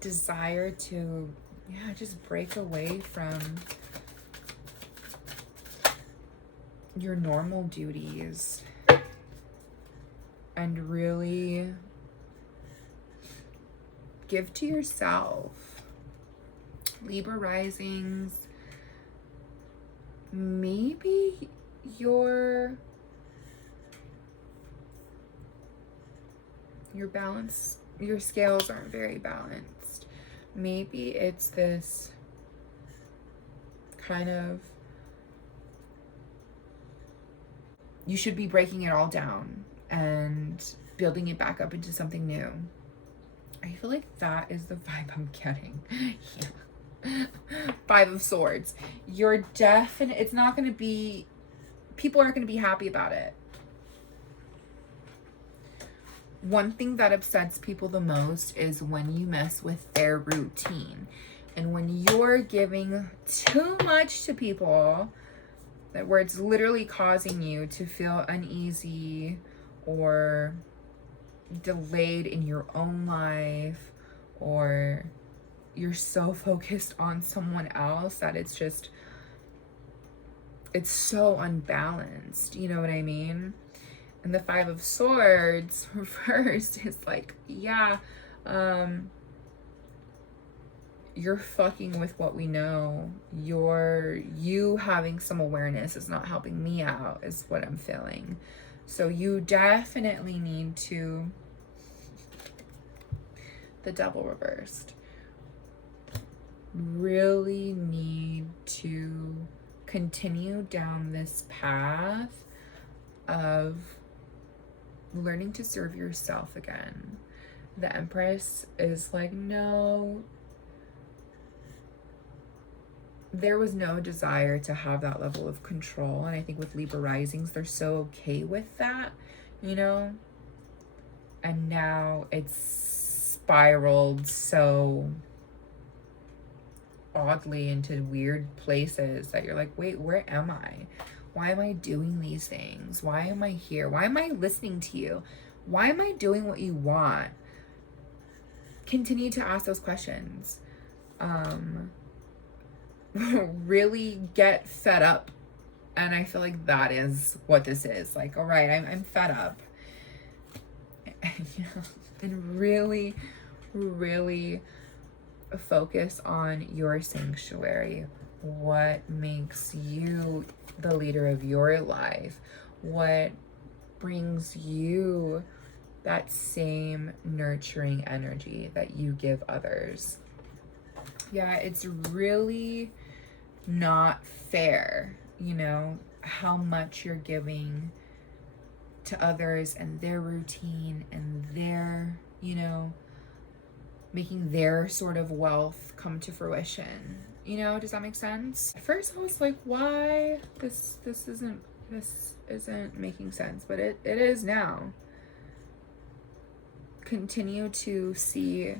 desire to, just break away from your normal duties and really give to yourself. Libra risings, maybe your balance, your scales aren't very balanced. Maybe it's this kind of, you should be breaking it all down and building it back up into something new. I feel like that is the vibe I'm getting. Yeah. Five of Swords. You're definitely, it's not going to be, people aren't going to be happy about it. One thing that upsets people the most is when you mess with their routine. And when you're giving too much to people, that where it's literally causing you to feel uneasy or delayed in your own life, or you're so focused on someone else that it's just, it's so unbalanced, you know what I mean? And the Five of Swords reversed is like, yeah, you're fucking with what we know. You having some awareness is not helping me out, is what I'm feeling. So you definitely need to, the Devil reversed, really need to continue down this path of learning to serve yourself again. The Empress is like, no, there was no desire to have that level of control. And I think with Libra Risings, they're so okay with that, you know? And now it's spiraled so oddly into weird places that you're like, wait, where am I? Why am I doing these things? Why am I here? Why am I listening to you? Why am I doing what you want? Continue to ask those questions. Really get fed up. And I feel like that is what this is. Like, all right, I'm fed up. And really, really focus on your sanctuary. What makes you the leader of your life? What brings you that same nurturing energy that you give others? Yeah, it's really not fair, you know, how much you're giving to others and their routine and their, you know, making their sort of wealth come to fruition. You know, does that make sense? At first I was like, why? This isn't making sense, but it is now. Continue to see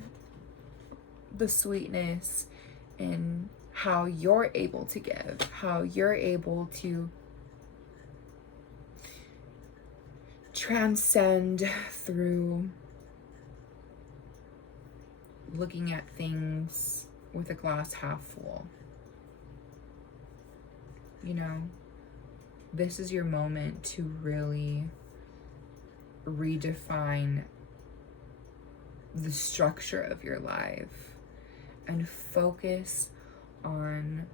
the sweetness in how you're able to give, how you're able to transcend through looking at things with a glass half full. You know, this is your moment to really redefine the structure of your life and focus on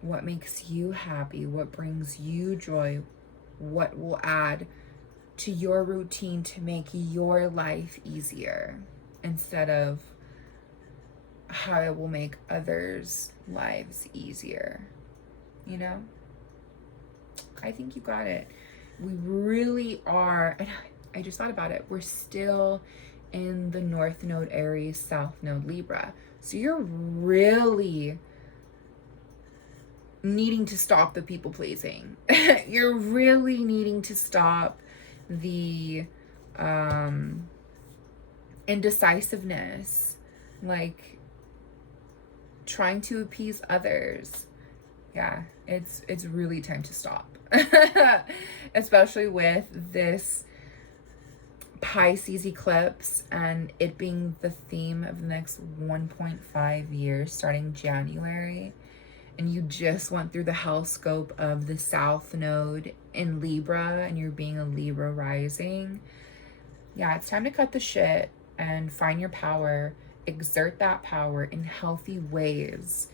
what makes you happy, what brings you joy, what will add to your routine to make your life easier, instead of how it will make others' lives easier. You know? I think you got it. We really are, and I just thought about it, we're still in the North Node Aries, South Node Libra. So you're really needing to stop the people pleasing. You're really needing to stop the indecisiveness, like trying to appease others. Yeah, it's really time to stop. Especially with this Pisces eclipse and it being the theme of the next 1.5 years starting January, and you just went through the hell scope of the South Node in Libra and you're being a Libra rising. Yeah, it's time to cut the shit and find your power, exert that power in healthy ways,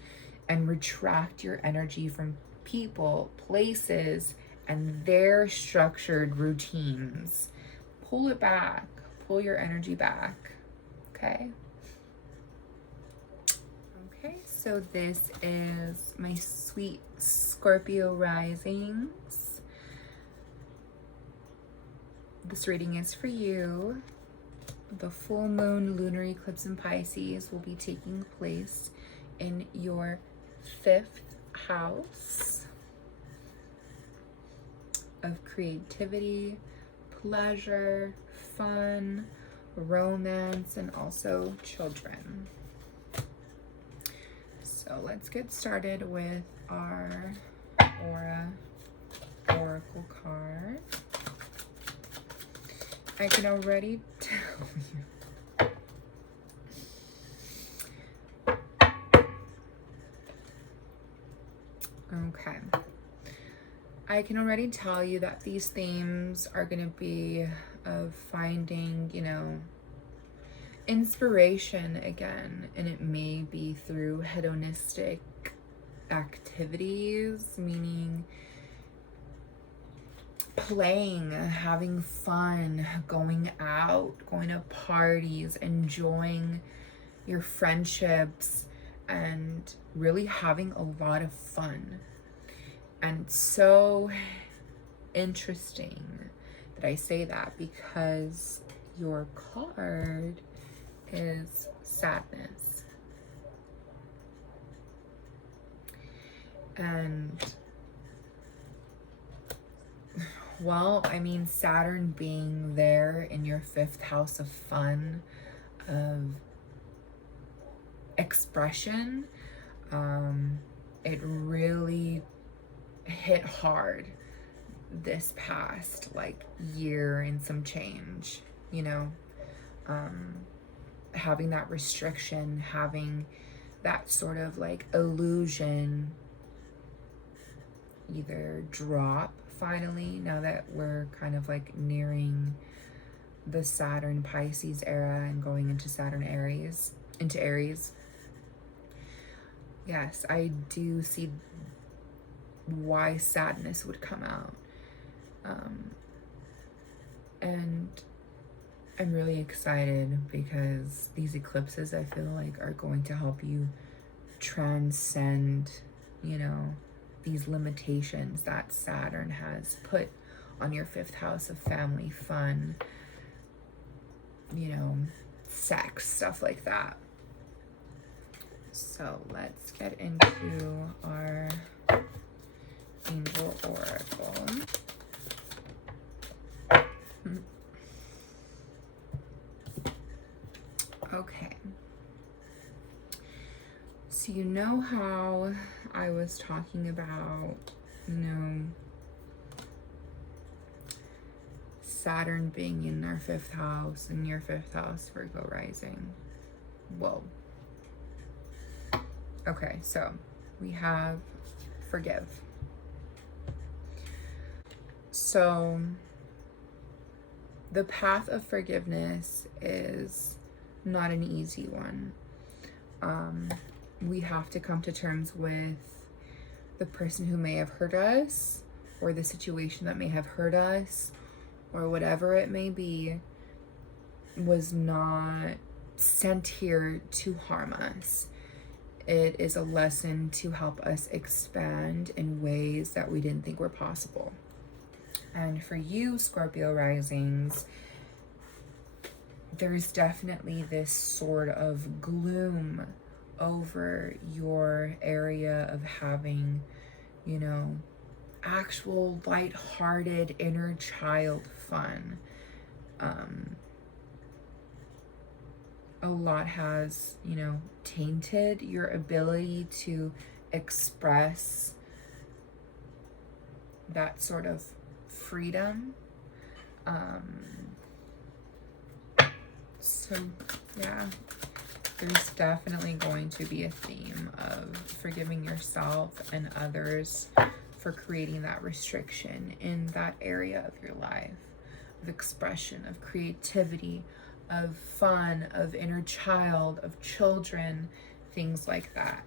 and retract your energy from people, places, and their structured routines. Pull it back. Pull your energy back. Okay? Okay, so this is my sweet Scorpio risings. This reading is for you. The full moon lunar eclipse in Pisces will be taking place in your 5th house of creativity, pleasure, fun, romance, and also children. So let's get started with our aura oracle card. I can already tell you. Okay. I can already tell you that these themes are going to be of finding, you know, inspiration again, and it may be through hedonistic activities, meaning playing, having fun, going out, going to parties, enjoying your friendships, and really having a lot of fun. And it's so interesting that I say that because your card is sadness. And well, I mean, Saturn being there in your 5th house of fun, of expression, it really hit hard this past like year and some change, you know, having that restriction, having that sort of like illusion either drop finally, now that we're kind of like nearing the Saturn Pisces era and going into Saturn Aries, into Aries. Yes, I do see why sadness would come out. And I'm really excited because these eclipses, I feel like, are going to help you transcend, you know, these limitations that Saturn has put on your 5th house of family, fun, you know, sex, stuff like that. So let's get into our angel oracle. Okay. So you know how I was talking about, you know, Saturn being in our 5th house, and your 5th house, Virgo Rising. Whoa. Okay, so we have forgive. So the path of forgiveness is not an easy one. We have to come to terms with the person who may have hurt us, or the situation that may have hurt us, or whatever it may be, was not sent here to harm us. It is a lesson to help us expand in ways that we didn't think were possible. And for you, Scorpio Risings, there's definitely this sort of gloom over your area of having, you know, actual lighthearted inner child fun. A lot has, you know, tainted your ability to express that sort of freedom. So yeah, there's definitely going to be a theme of forgiving yourself and others for creating that restriction in that area of your life, of expression, of creativity, of fun, of inner child, of children, things like that.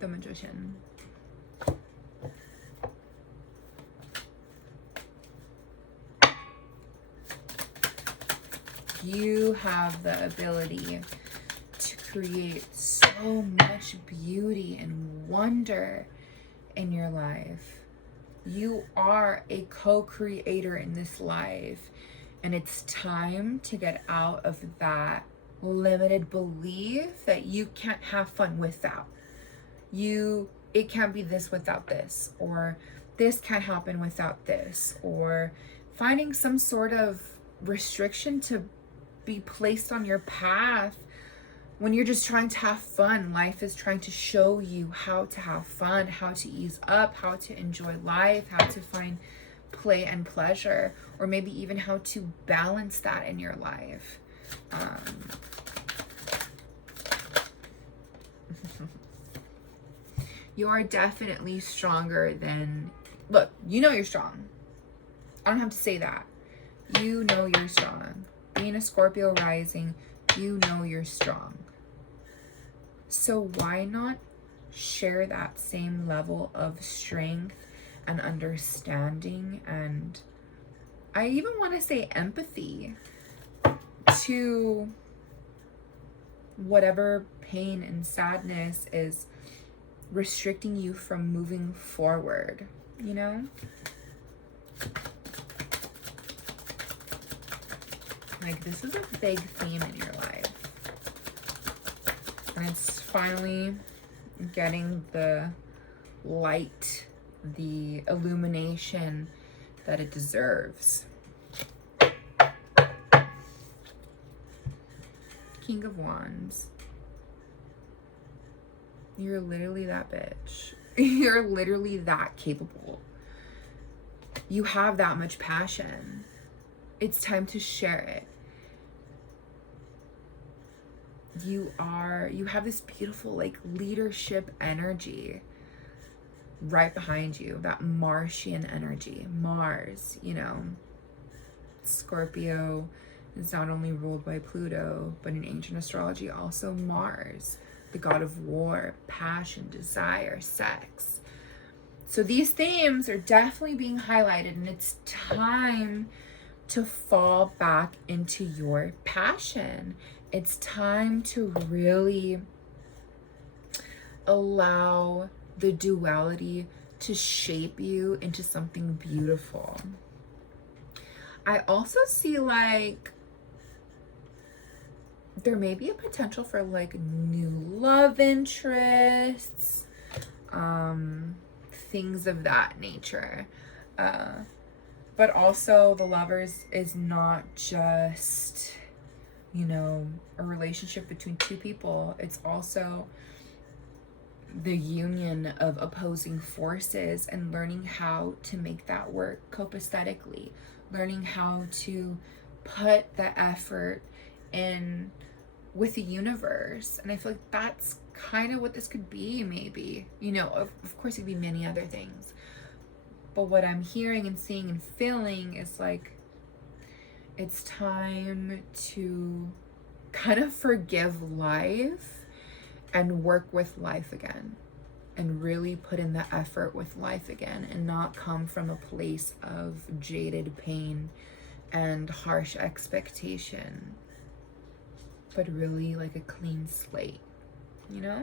The Magician. you have the ability to create so much beauty and wonder in your life. You are a co-creator in this life, and it's time to get out of that limited belief that you can't have fun without. It can't be this without this, or this can't happen without this, or finding some sort of restriction to be placed on your path when you're just trying to have fun. Life is trying to show you how to have fun, how to ease up, how to enjoy life, how to find play and pleasure, or maybe even how to balance that in your life. You are definitely stronger than, look, you know you're strong. I don't have to say that. You know you're strong. Being a Scorpio rising, you know you're strong. So why not share that same level of strength and understanding, and I even want to say empathy, to whatever pain and sadness is restricting you from moving forward, you know? Like, this is a big theme in your life. And it's finally getting the light, the illumination that it deserves. King of Wands. You're literally that bitch. You're literally that capable. You have that much passion. It's time to share it. You have this beautiful, like, leadership energy right behind you, that Martian energy. Mars, you know. Scorpio is not only ruled by Pluto, but in ancient astrology also Mars, the god of war, passion, desire, sex. So these themes are definitely being highlighted, and it's time to fall back into your passion. It's time to really allow the duality to shape you into something beautiful. I also see, like, there may be a potential for, like, new love interests, things of that nature. But also, the Lovers is not just, you know, a relationship between two people. It's also the union of opposing forces, and learning how to make that work copaesthetically, learning how to put the effort in with the universe. And I feel like that's kind of what this could be, maybe. You know, of course it could be many other things. But what I'm hearing and seeing and feeling is like, it's time to kind of forgive life and work with life again, and really put in the effort with life again, and not come from a place of jaded pain and harsh expectation, but really like a clean slate, you know?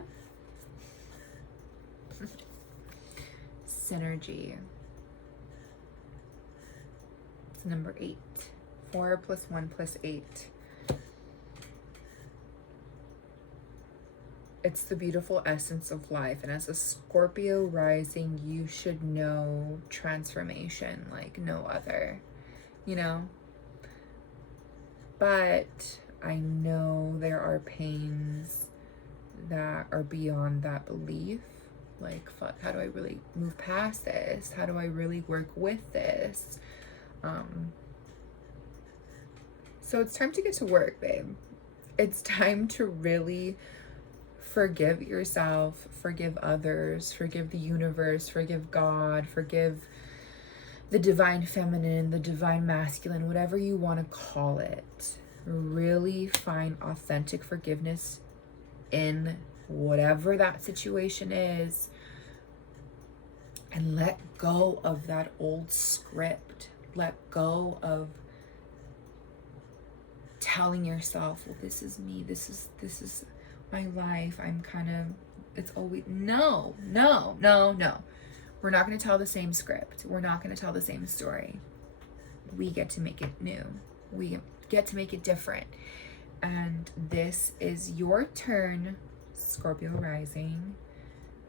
Synergy. It's number 8. 4 + 1 + 8. It's the beautiful essence of life. And as a Scorpio rising, you should know transformation like no other, you know? But I know there are pains that are beyond that belief. Like, fuck, how do I really move past this? How do I really work with this? So it's time to get to work, babe. It's time to really forgive yourself, forgive others, forgive the universe, forgive God, forgive the divine feminine, the divine masculine, whatever you want to call it. Really find authentic forgiveness in whatever that situation is, and let go of that old script. Let go of telling yourself, well, this is me, this is my life, I'm kind of, it's always, no. We're not going to tell the same script. We're not going to tell the same story. We get to make it new. We get to make it different. And this is your turn, Scorpio Rising,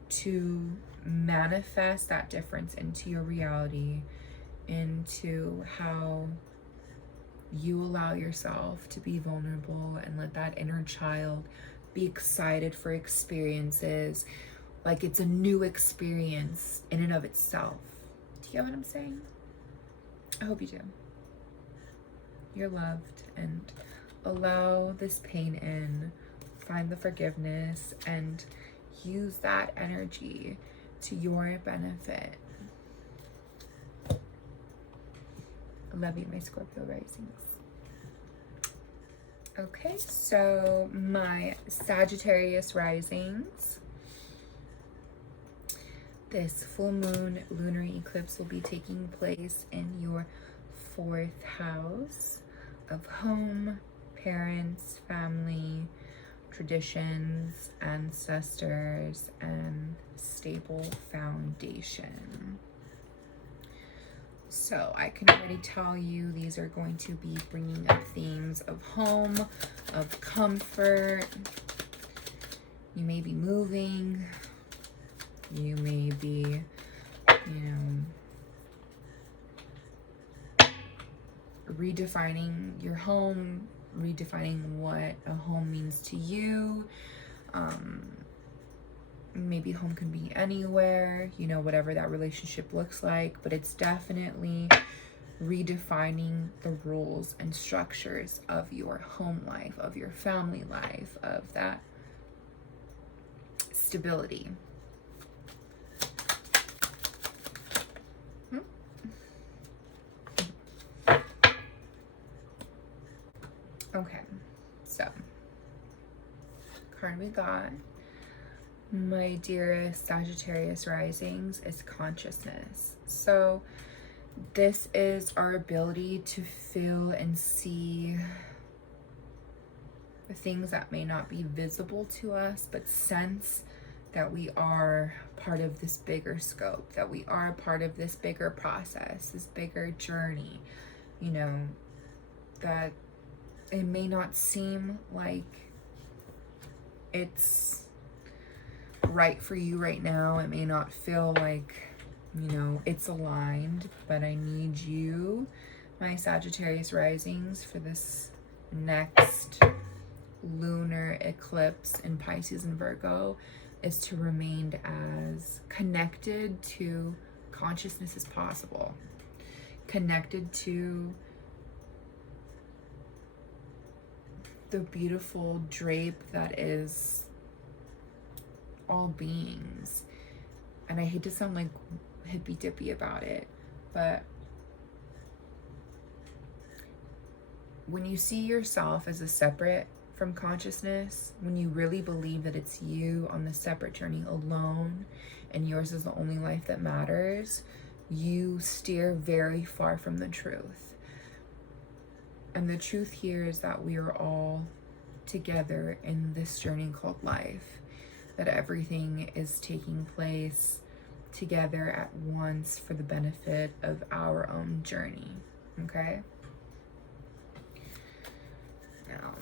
to manifest that difference into your reality, into how you allow yourself to be vulnerable and let that inner child be excited for experiences like it's a new experience in and of itself. Do you get what I'm saying? I hope you do. You're loved, and allow this pain in, find the forgiveness, and use that energy to your benefit. I love you, my Scorpio Risings. Okay, so my Sagittarius Risings. This full moon lunar eclipse will be taking place in your 4th house of home, parents, family, traditions, ancestors, and stable foundation. So I can already tell you these are going to be bringing up themes of home, of comfort. You may be moving. You may be, redefining your home, redefining what a home means to you. Maybe home can be anywhere, whatever that relationship looks like, but it's definitely redefining the rules and structures of your home life, of your family life, of that stability. Okay, so card we got, my dearest Sagittarius Risings, is consciousness. So this is our ability to feel and see the things that may not be visible to us, but sense that we are part of this bigger scope, that we are part of this bigger process, this bigger journey, that it may not seem like it's right for you right now. It may not feel like, it's aligned, but I need you, my Sagittarius Risings, for this next lunar eclipse in Pisces and Virgo, is to remain as connected to consciousness as possible, connected to the beautiful drape that is all beings. And I hate to sound like hippy dippy about it, but when you see yourself as a separate from consciousness, when you really believe that it's you on the separate journey alone and yours is the only life that matters, you steer very far from the truth. And the truth here is that we are all together in this journey called life, that everything is taking place together at once for the benefit of our own journey. Okay? Now,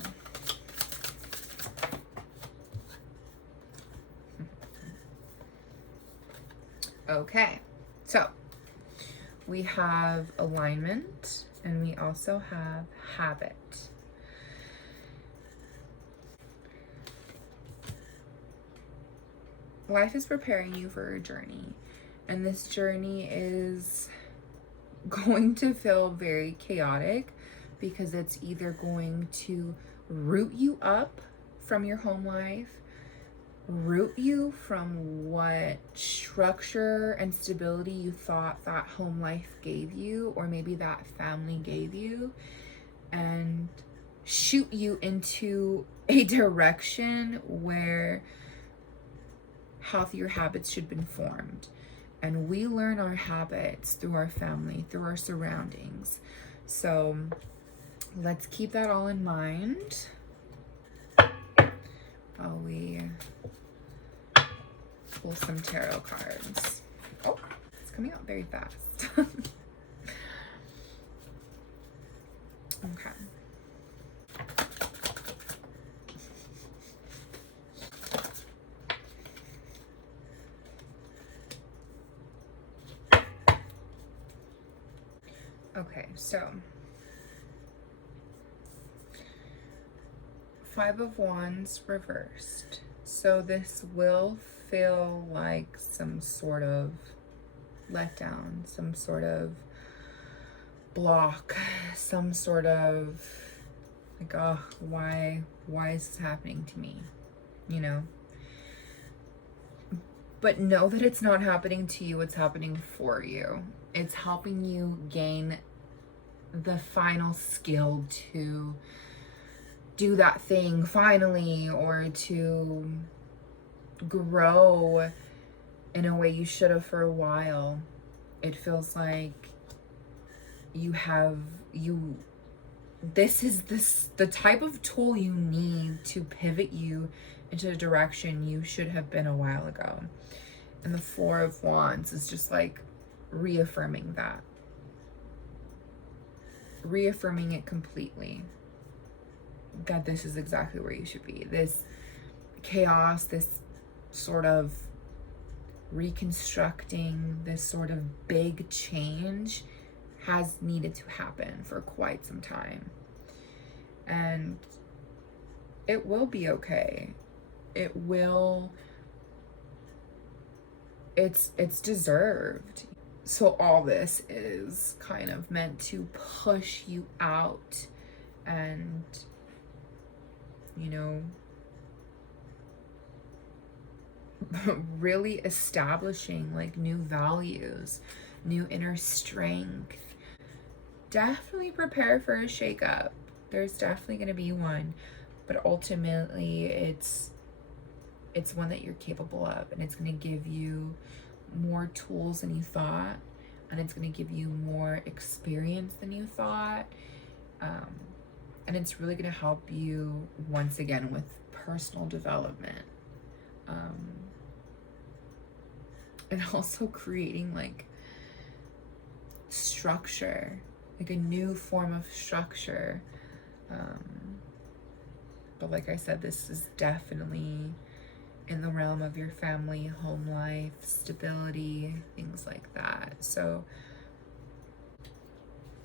okay, so we have alignment and we also have habit. Life is preparing you for a journey, and this journey is going to feel very chaotic because it's either going to root you up from your home life, root you from what structure and stability you thought that home life gave you, or maybe that family gave you, and shoot you into a direction where healthier habits should have been formed. And we learn our habits through our family, through our surroundings. So let's keep that all in mind while we pull some tarot cards. Oh, it's coming out very fast. Okay. Okay, so Five of Wands reversed. So this will feel like some sort of letdown, some sort of block, some sort of like, oh, why is this happening to me? You know? But know that it's not happening to you, it's happening for you. It's helping you gain the final skill to do that thing finally, or to grow in a way you should have for a while. It feels like this is the type of tool you need to pivot you into the direction you should have been a while ago. And the Four of Wands is just like reaffirming it completely, that this is exactly where you should be. This chaos, this sort of reconstructing, this sort of big change has needed to happen for quite some time. And it will be okay. It's deserved. So all this is kind of meant to push you out and, you know, really establishing like new values, new inner strength. Definitely prepare for a shakeup. There's definitely going to be one, but ultimately it's one that you're capable of, and it's going to give you more tools than you thought, and it's going to give you more experience than you thought, and it's really going to help you once again with personal development, and also creating like structure, like a new form of structure. But like I said, this is definitely in the realm of your family, home life, stability, things like that. So,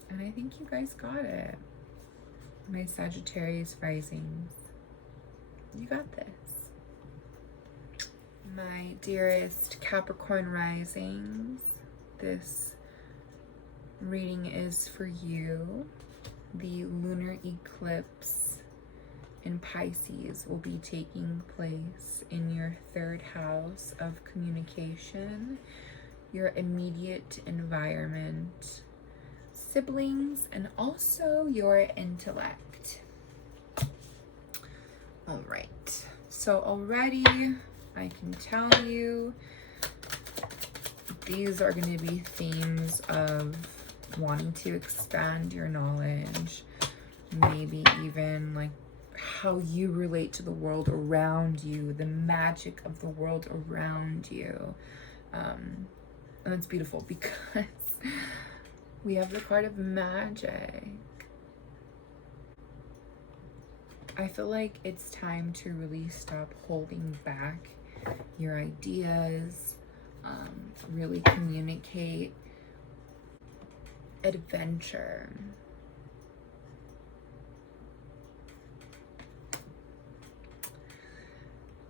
and I think you guys got it. My Sagittarius Risings, you got this. My dearest Capricorn Risings, this reading is for you. The Lunar Eclipse in Pisces will be taking place in your third house of communication, your immediate environment, siblings, and also your intellect. All right, so already I can tell you these are going to be themes of wanting to expand your knowledge, maybe even like how you relate to the world around you, the magic of the world around you. And it's beautiful because we have the card of magic. I feel like it's time to really stop holding back your ideas, really communicate adventure.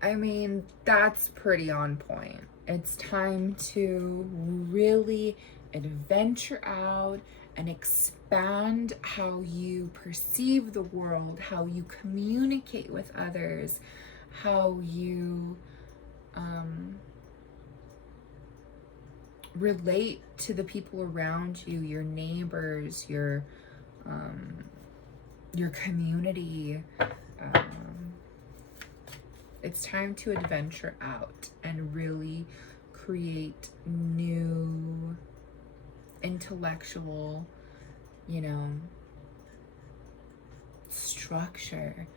I mean, that's pretty on point. It's time to really adventure out and expand how you perceive the world, how you communicate with others, how you relate to the people around you, your neighbors, your community. It's time to adventure out and really create new intellectual, structure.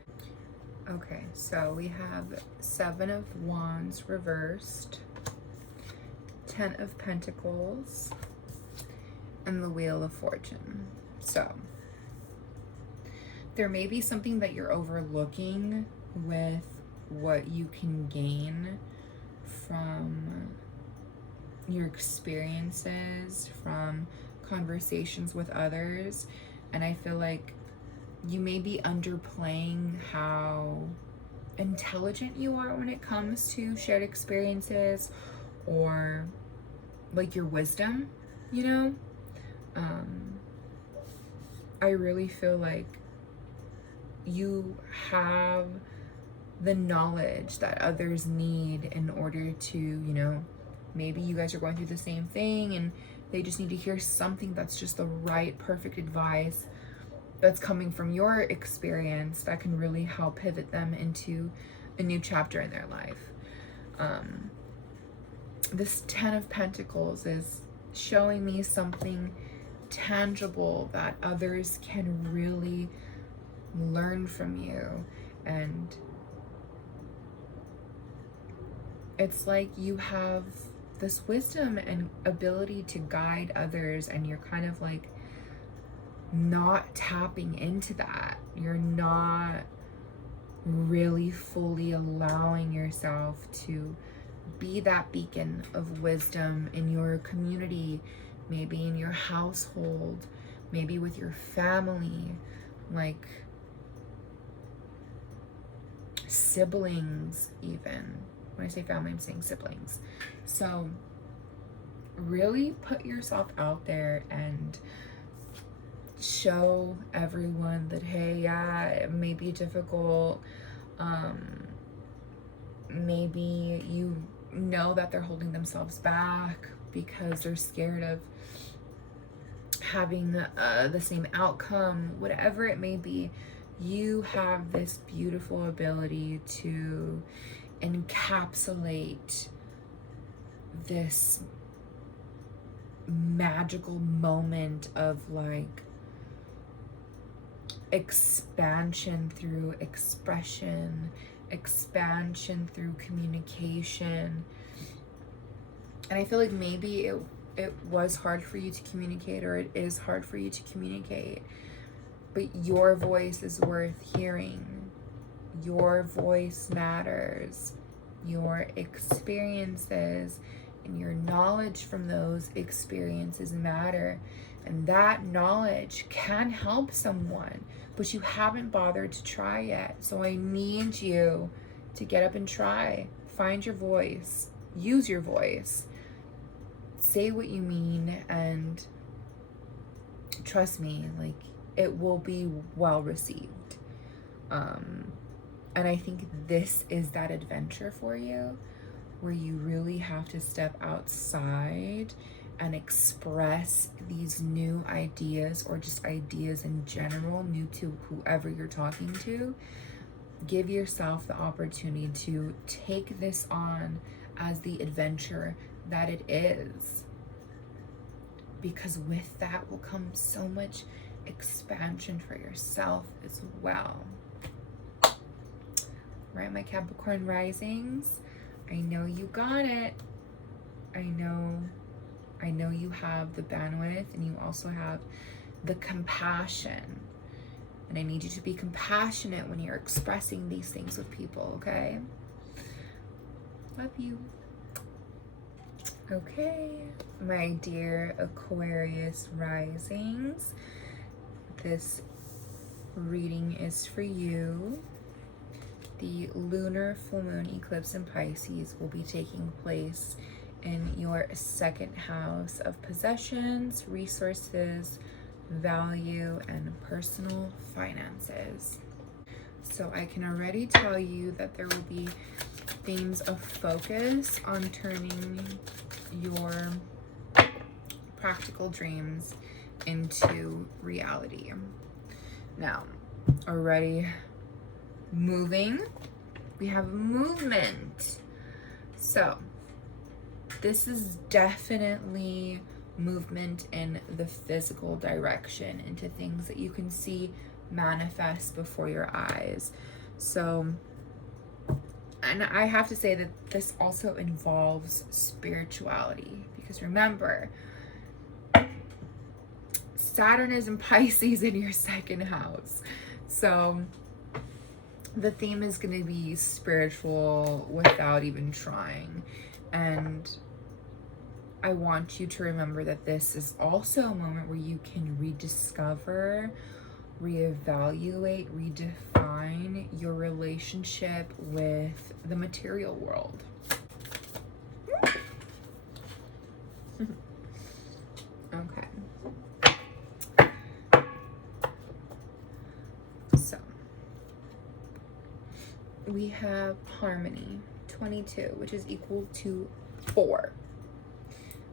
Okay, so we have 7 of Wands reversed, 10 of Pentacles, and the Wheel of Fortune. So there may be something that you're overlooking with what you can gain from your experiences, from conversations with others. And I feel like you may be underplaying how intelligent you are when it comes to shared experiences, or like your wisdom, you know? I really feel like you have the knowledge that others need in order to, you know, maybe you guys are going through the same thing and they just need to hear something that's just the right, perfect advice that's coming from your experience that can really help pivot them into a new chapter in their life. This 10 of Pentacles is showing me something tangible that others can really learn from you. And it's like you have this wisdom and ability to guide others, and you're kind of like not tapping into that. You're not really fully allowing yourself to be that beacon of wisdom in your community, maybe in your household, maybe with your family, like siblings even. When I say family, I'm saying siblings. So really put yourself out there and show everyone that, hey, yeah, it may be difficult. Maybe you know that they're holding themselves back because they're scared of having the same outcome, whatever it may be. You have this beautiful ability to encapsulate this magical moment of like expansion through expression, expansion through communication. And I feel like maybe it was hard for you to communicate, or it is hard for you to communicate, but your voice is worth hearing. Your voice matters. Your experiences and your knowledge from those experiences matter. And that knowledge can help someone, but you haven't bothered to try yet. So I need you to get up and try. Find your voice. Use your voice. Say what you mean, and trust me, like, it will be well received. And I think this is that adventure for you, where you really have to step outside and express these new ideas, or just ideas in general, new to whoever you're talking to. Give yourself the opportunity to take this on as the adventure that it is. Because with that will come so much expansion for yourself as well. Right, my Capricorn Risings? I know you got it. I know you have the bandwidth, and you also have the compassion. And I need you to be compassionate when you're expressing these things with people, okay? Love you. Okay, my dear Aquarius Risings, this reading is for you. The Lunar Full Moon Eclipse in Pisces will be taking place in your 2nd house of possessions, resources, value, and personal finances. So I can already tell you that there will be themes of focus on turning your practical dreams into reality. Now, already moving, we have movement. So this is definitely movement in the physical direction, into things that you can see manifest before your eyes. So, and I have to say that this also involves spirituality, because remember, Saturn is in Pisces in your second house. So the theme is going to be spiritual without even trying. And I want you to remember that this is also a moment where you can rediscover, reevaluate, redefine your relationship with the material world. Okay. So we have harmony, 22, which is equal to 4.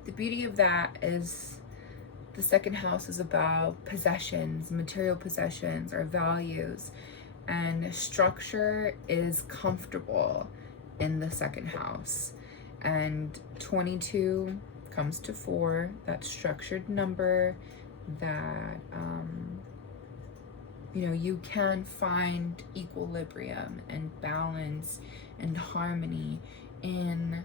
The beauty of that is the second house is about possessions, material possessions, or values, and structure is comfortable in the second house. And 22 comes to 4, that structured number that you can find equilibrium and balance and harmony in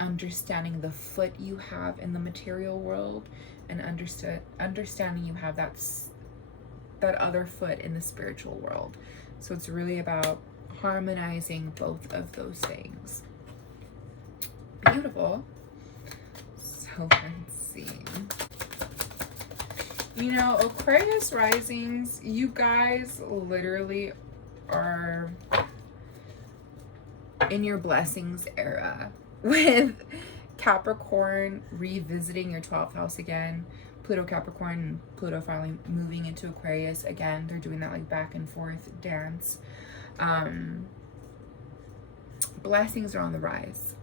understanding the foot you have in the material world, and understanding you have that other foot in the spiritual world. So it's really about harmonizing both of those things. Beautiful. So let's see. Aquarius risings, you guys literally are in your blessings era, with Capricorn revisiting your 12th house again. Pluto Capricorn and Pluto finally moving into Aquarius again. They're doing that like back and forth dance. Blessings are on the rise.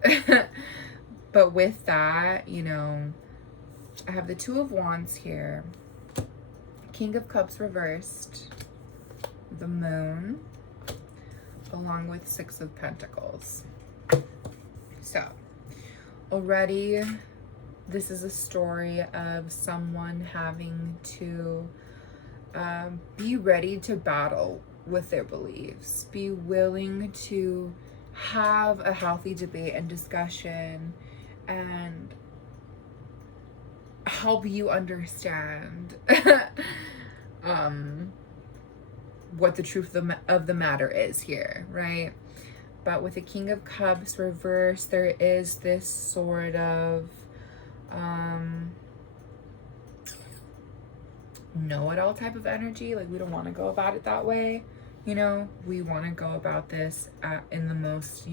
But with that, I have the Two of Wands here, King of Cups reversed, the Moon, along with Six of Pentacles. So already this is a story of someone having to be ready to battle with their beliefs, be willing to have a healthy debate and discussion, and help you understand what the truth of the matter is here, right? But with the King of Cups reversed, there is this sort of know-it-all type of energy. Like, we don't want to go about it that way, we want to go about this in the most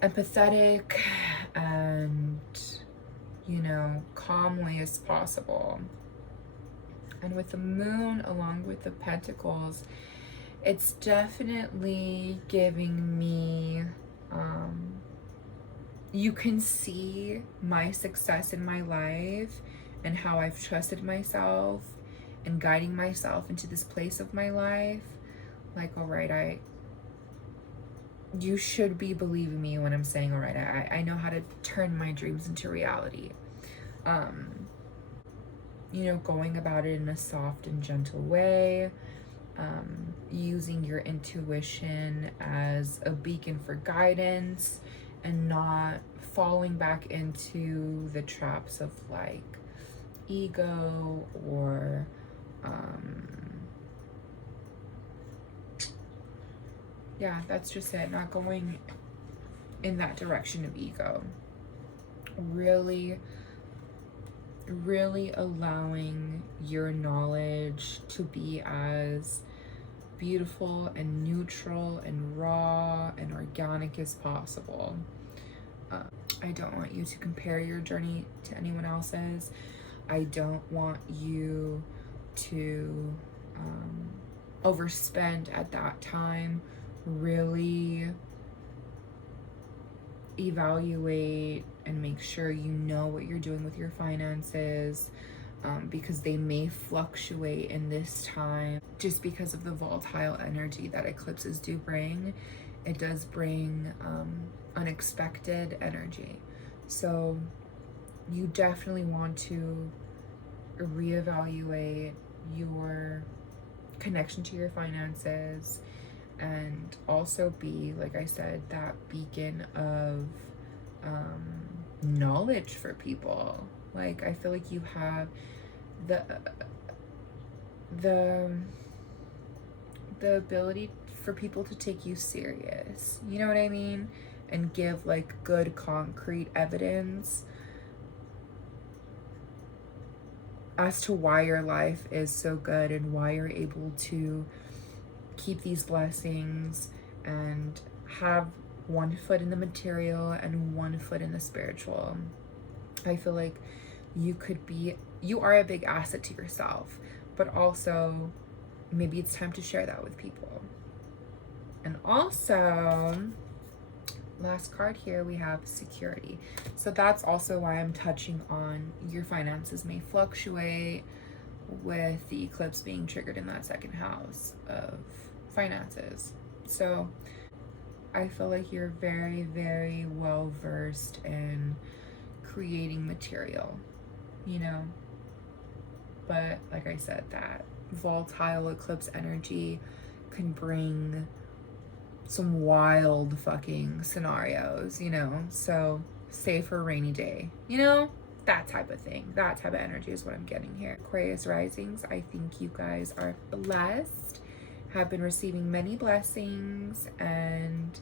empathetic and calm way as possible. And with the Moon along with the Pentacles, it's definitely giving me you can see my success in my life and how I've trusted myself and guiding myself into this place of my life. Like, all right, you should be believing me when I'm saying, all right, I know how to turn my dreams into reality. Going about it in a soft and gentle way, using your intuition as a beacon for guidance, and not falling back into the traps of like ego or that's just it, not going in that direction of ego. Really allowing your knowledge to be as beautiful and neutral and raw and organic as possible. I don't want you to compare your journey to anyone else's. I don't want you to overspend at that time. Really evaluate and make sure you know what you're doing with your finances, because they may fluctuate in this time just because of the volatile energy that eclipses do bring. It does bring unexpected energy. So you definitely want to reevaluate your connection to your finances, and also be, like I said, that beacon of knowledge for people. Like, I feel like you have the ability for people to take you serious, you know what I mean, and give like good concrete evidence as to why your life is so good and why you're able to keep these blessings and have one foot in the material and one foot in the spiritual. I feel like you are a big asset to yourself, but also maybe it's time to share that with people. And also, last card here, we have security. So that's also why I'm touching on your finances may fluctuate with the eclipse being triggered in that second house of finances. So I feel like you're very, very well versed in creating material, you know, but like I said, that volatile eclipse energy can bring some wild fucking scenarios, you know, so save for a rainy day, you know, that type of thing. That type of energy is what I'm getting here. Aquarius Risings, I think you guys are blessed, have been receiving many blessings, and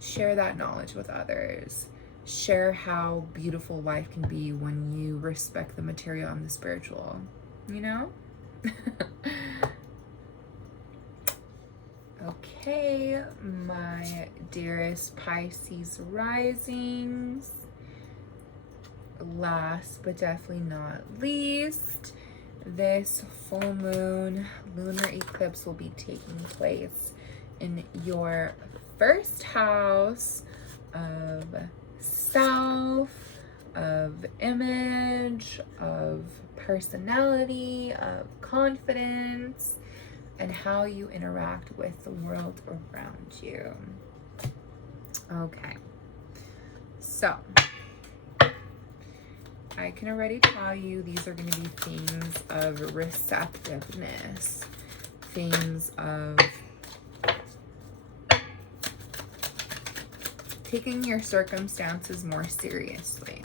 share that knowledge with others. Share how beautiful life can be when you respect the material and the spiritual, you know? Okay, my dearest Pisces Risings. Last but definitely not least, this full moon lunar eclipse will be taking place in your first house of self, of image, of personality, of confidence, and how you interact with the world around you. Okay, so I can already tell you these are going to be themes of receptiveness, themes of taking your circumstances more seriously,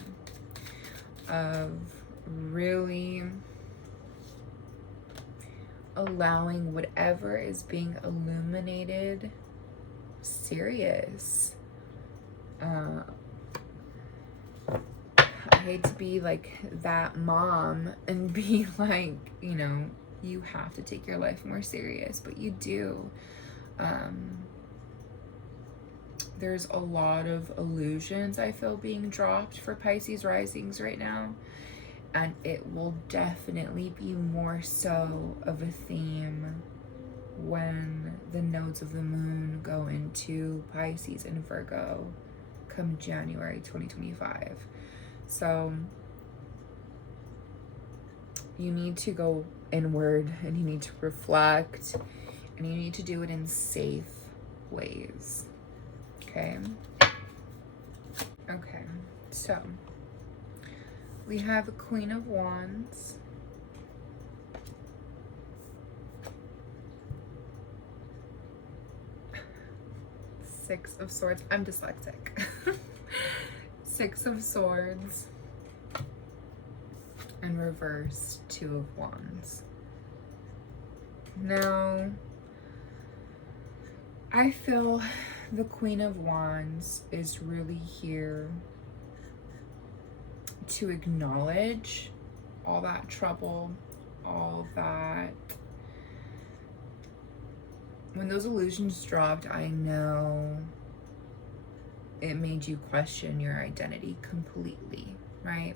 of really allowing whatever is being illuminated serious. I hate to be like that mom and be like, you know, you have to take your life more serious, but you do. There's a lot of illusions I feel being dropped for Pisces risings right now, and it will definitely be more so of a theme when the nodes of the moon go into Pisces and Virgo come January 2025. So you need to go inward, and you need to reflect, and you need to do it in safe ways. Okay. Okay. So we have a Queen of Wands. Six of Swords. I'm dyslexic. Six of Swords. And reverse, Two of Wands. Now, I feel the Queen of Wands is really here to acknowledge all that trouble, all that. When those illusions dropped, I know it made you question your identity completely, right?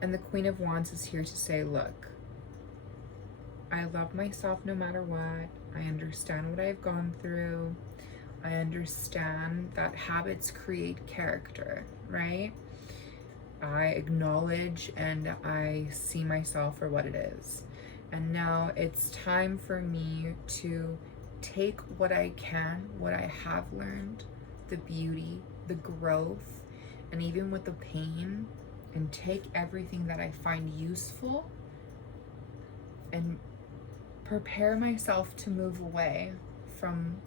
And the Queen of Wands is here to say, look, I love myself no matter what. I understand what I've gone through. I understand that habits create character, right? I acknowledge and I see myself for what it is. And now it's time for me to take what I can, what I have learned, the beauty, the growth, and even with the pain, and take everything that I find useful and prepare myself to move away from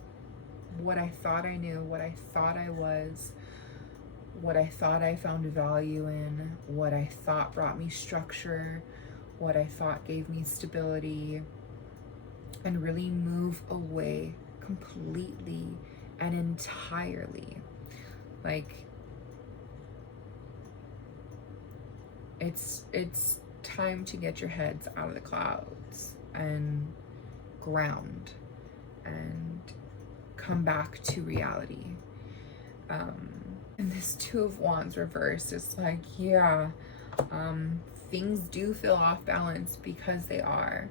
what I thought I knew, what I thought I was, what I thought I found value in, what I thought brought me structure, what I thought gave me stability, and really move away completely and entirely. Like, it's time to get your heads out of the clouds and ground and come back to reality. And this Two of Wands reversed is like, yeah, things do feel off balance because they are.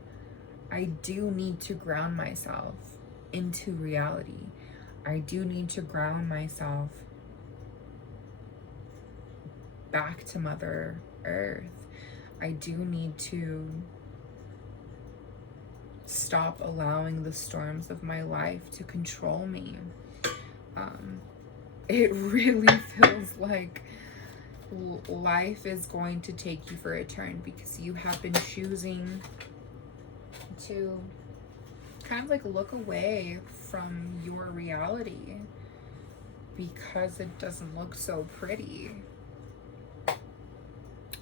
I do need to ground myself into reality. I do need to ground myself back to Mother Earth. I do need to stop allowing the storms of my life to control me. It really feels like life is going to take you for a turn because you have been choosing to kind of like look away from your reality because it doesn't look so pretty.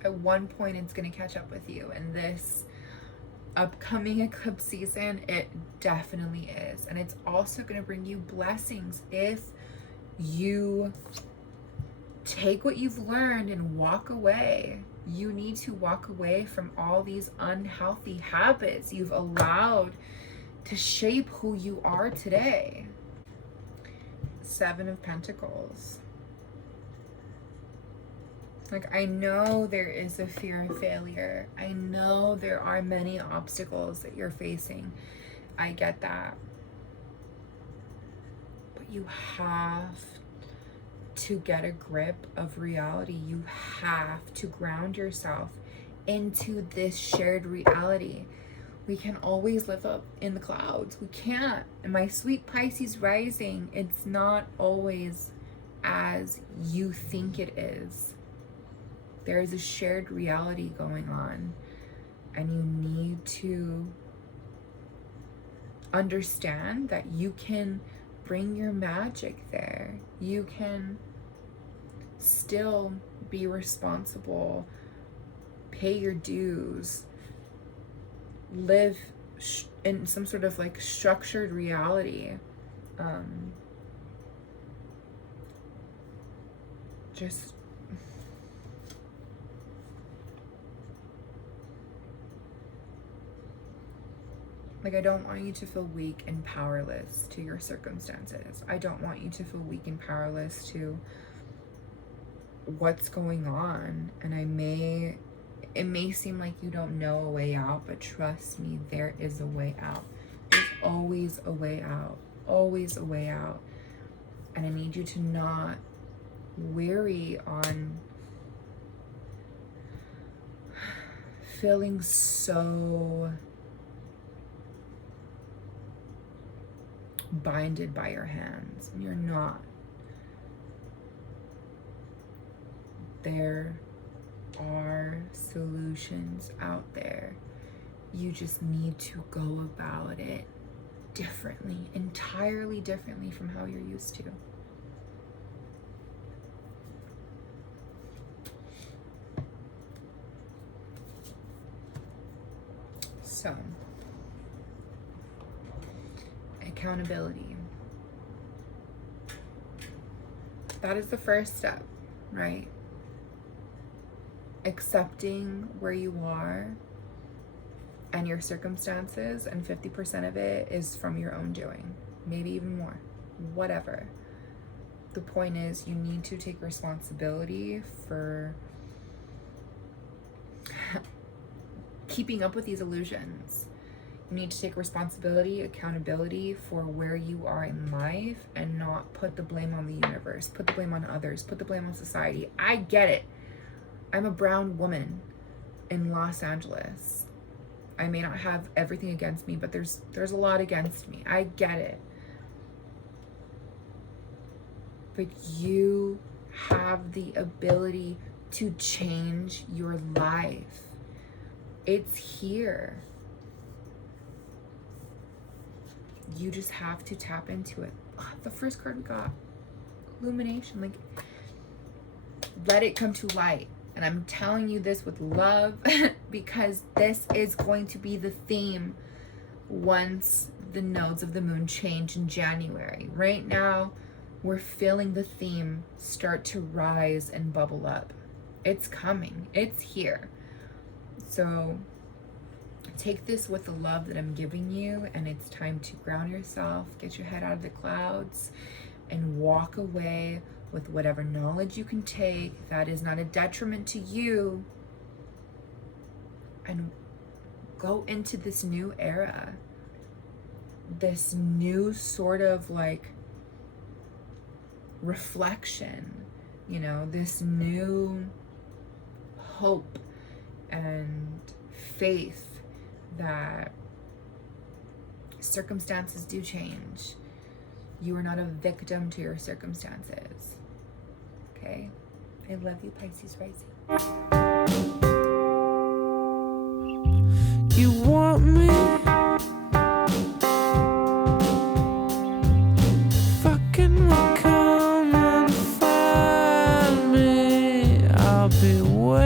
At one point it's going to catch up with you, and this upcoming eclipse season, it definitely is. And it's also going to bring you blessings if you take what you've learned and walk away. You need to walk away from all these unhealthy habits you've allowed to shape who you are today. Seven of Pentacles. Like, I know there is a fear of failure. I know there are many obstacles that you're facing. I get that. But you have to get a grip of reality. You have to ground yourself into this shared reality. We can always live up in the clouds. We can't. And my sweet Pisces rising, it's not always as you think it is. There is a shared reality going on, and you need to understand that you can bring your magic there. You can still be responsible, pay your dues, live in some sort of like structured reality. Just like, I don't want you to feel weak and powerless to your circumstances. I don't want you to feel weak and powerless to what's going on. And it may seem like you don't know a way out, but trust me, there is a way out. There's always a way out, always a way out. And I need you to not weary on feeling so binded by your hands. You're not. There are solutions out there. You just need to go about it differently, entirely differently from how you're used to. So, accountability. That is the first step, right? Accepting where you are and your circumstances, and 50% of it is from your own doing, maybe even more, whatever. The point is, you need to take responsibility for keeping up with these illusions. You need to take responsibility, accountability for where you are in life, and not put the blame on the universe, put the blame on others, put the blame on society. I get it. I'm a brown woman in Los Angeles. I may not have everything against me, but there's a lot against me. I get it. But you have the ability to change your life. It's here. You just have to tap into it. The first card we got, illumination. Like, let it come to light. And I'm telling you this with love because this is going to be the theme once the nodes of the moon change in January. Right now, we're feeling the theme start to rise and bubble up. It's coming. It's here. So take this with the love that I'm giving you, and it's time to ground yourself, get your head out of the clouds, and walk away with whatever knowledge you can take that is not a detriment to you, and go into this new era, this new sort of like reflection, you know, this new hope and faith that circumstances do change. You are not a victim to your circumstances. Okay? I love you, Pisces Rising. You want me? Fucking come and find me. I'll be waiting.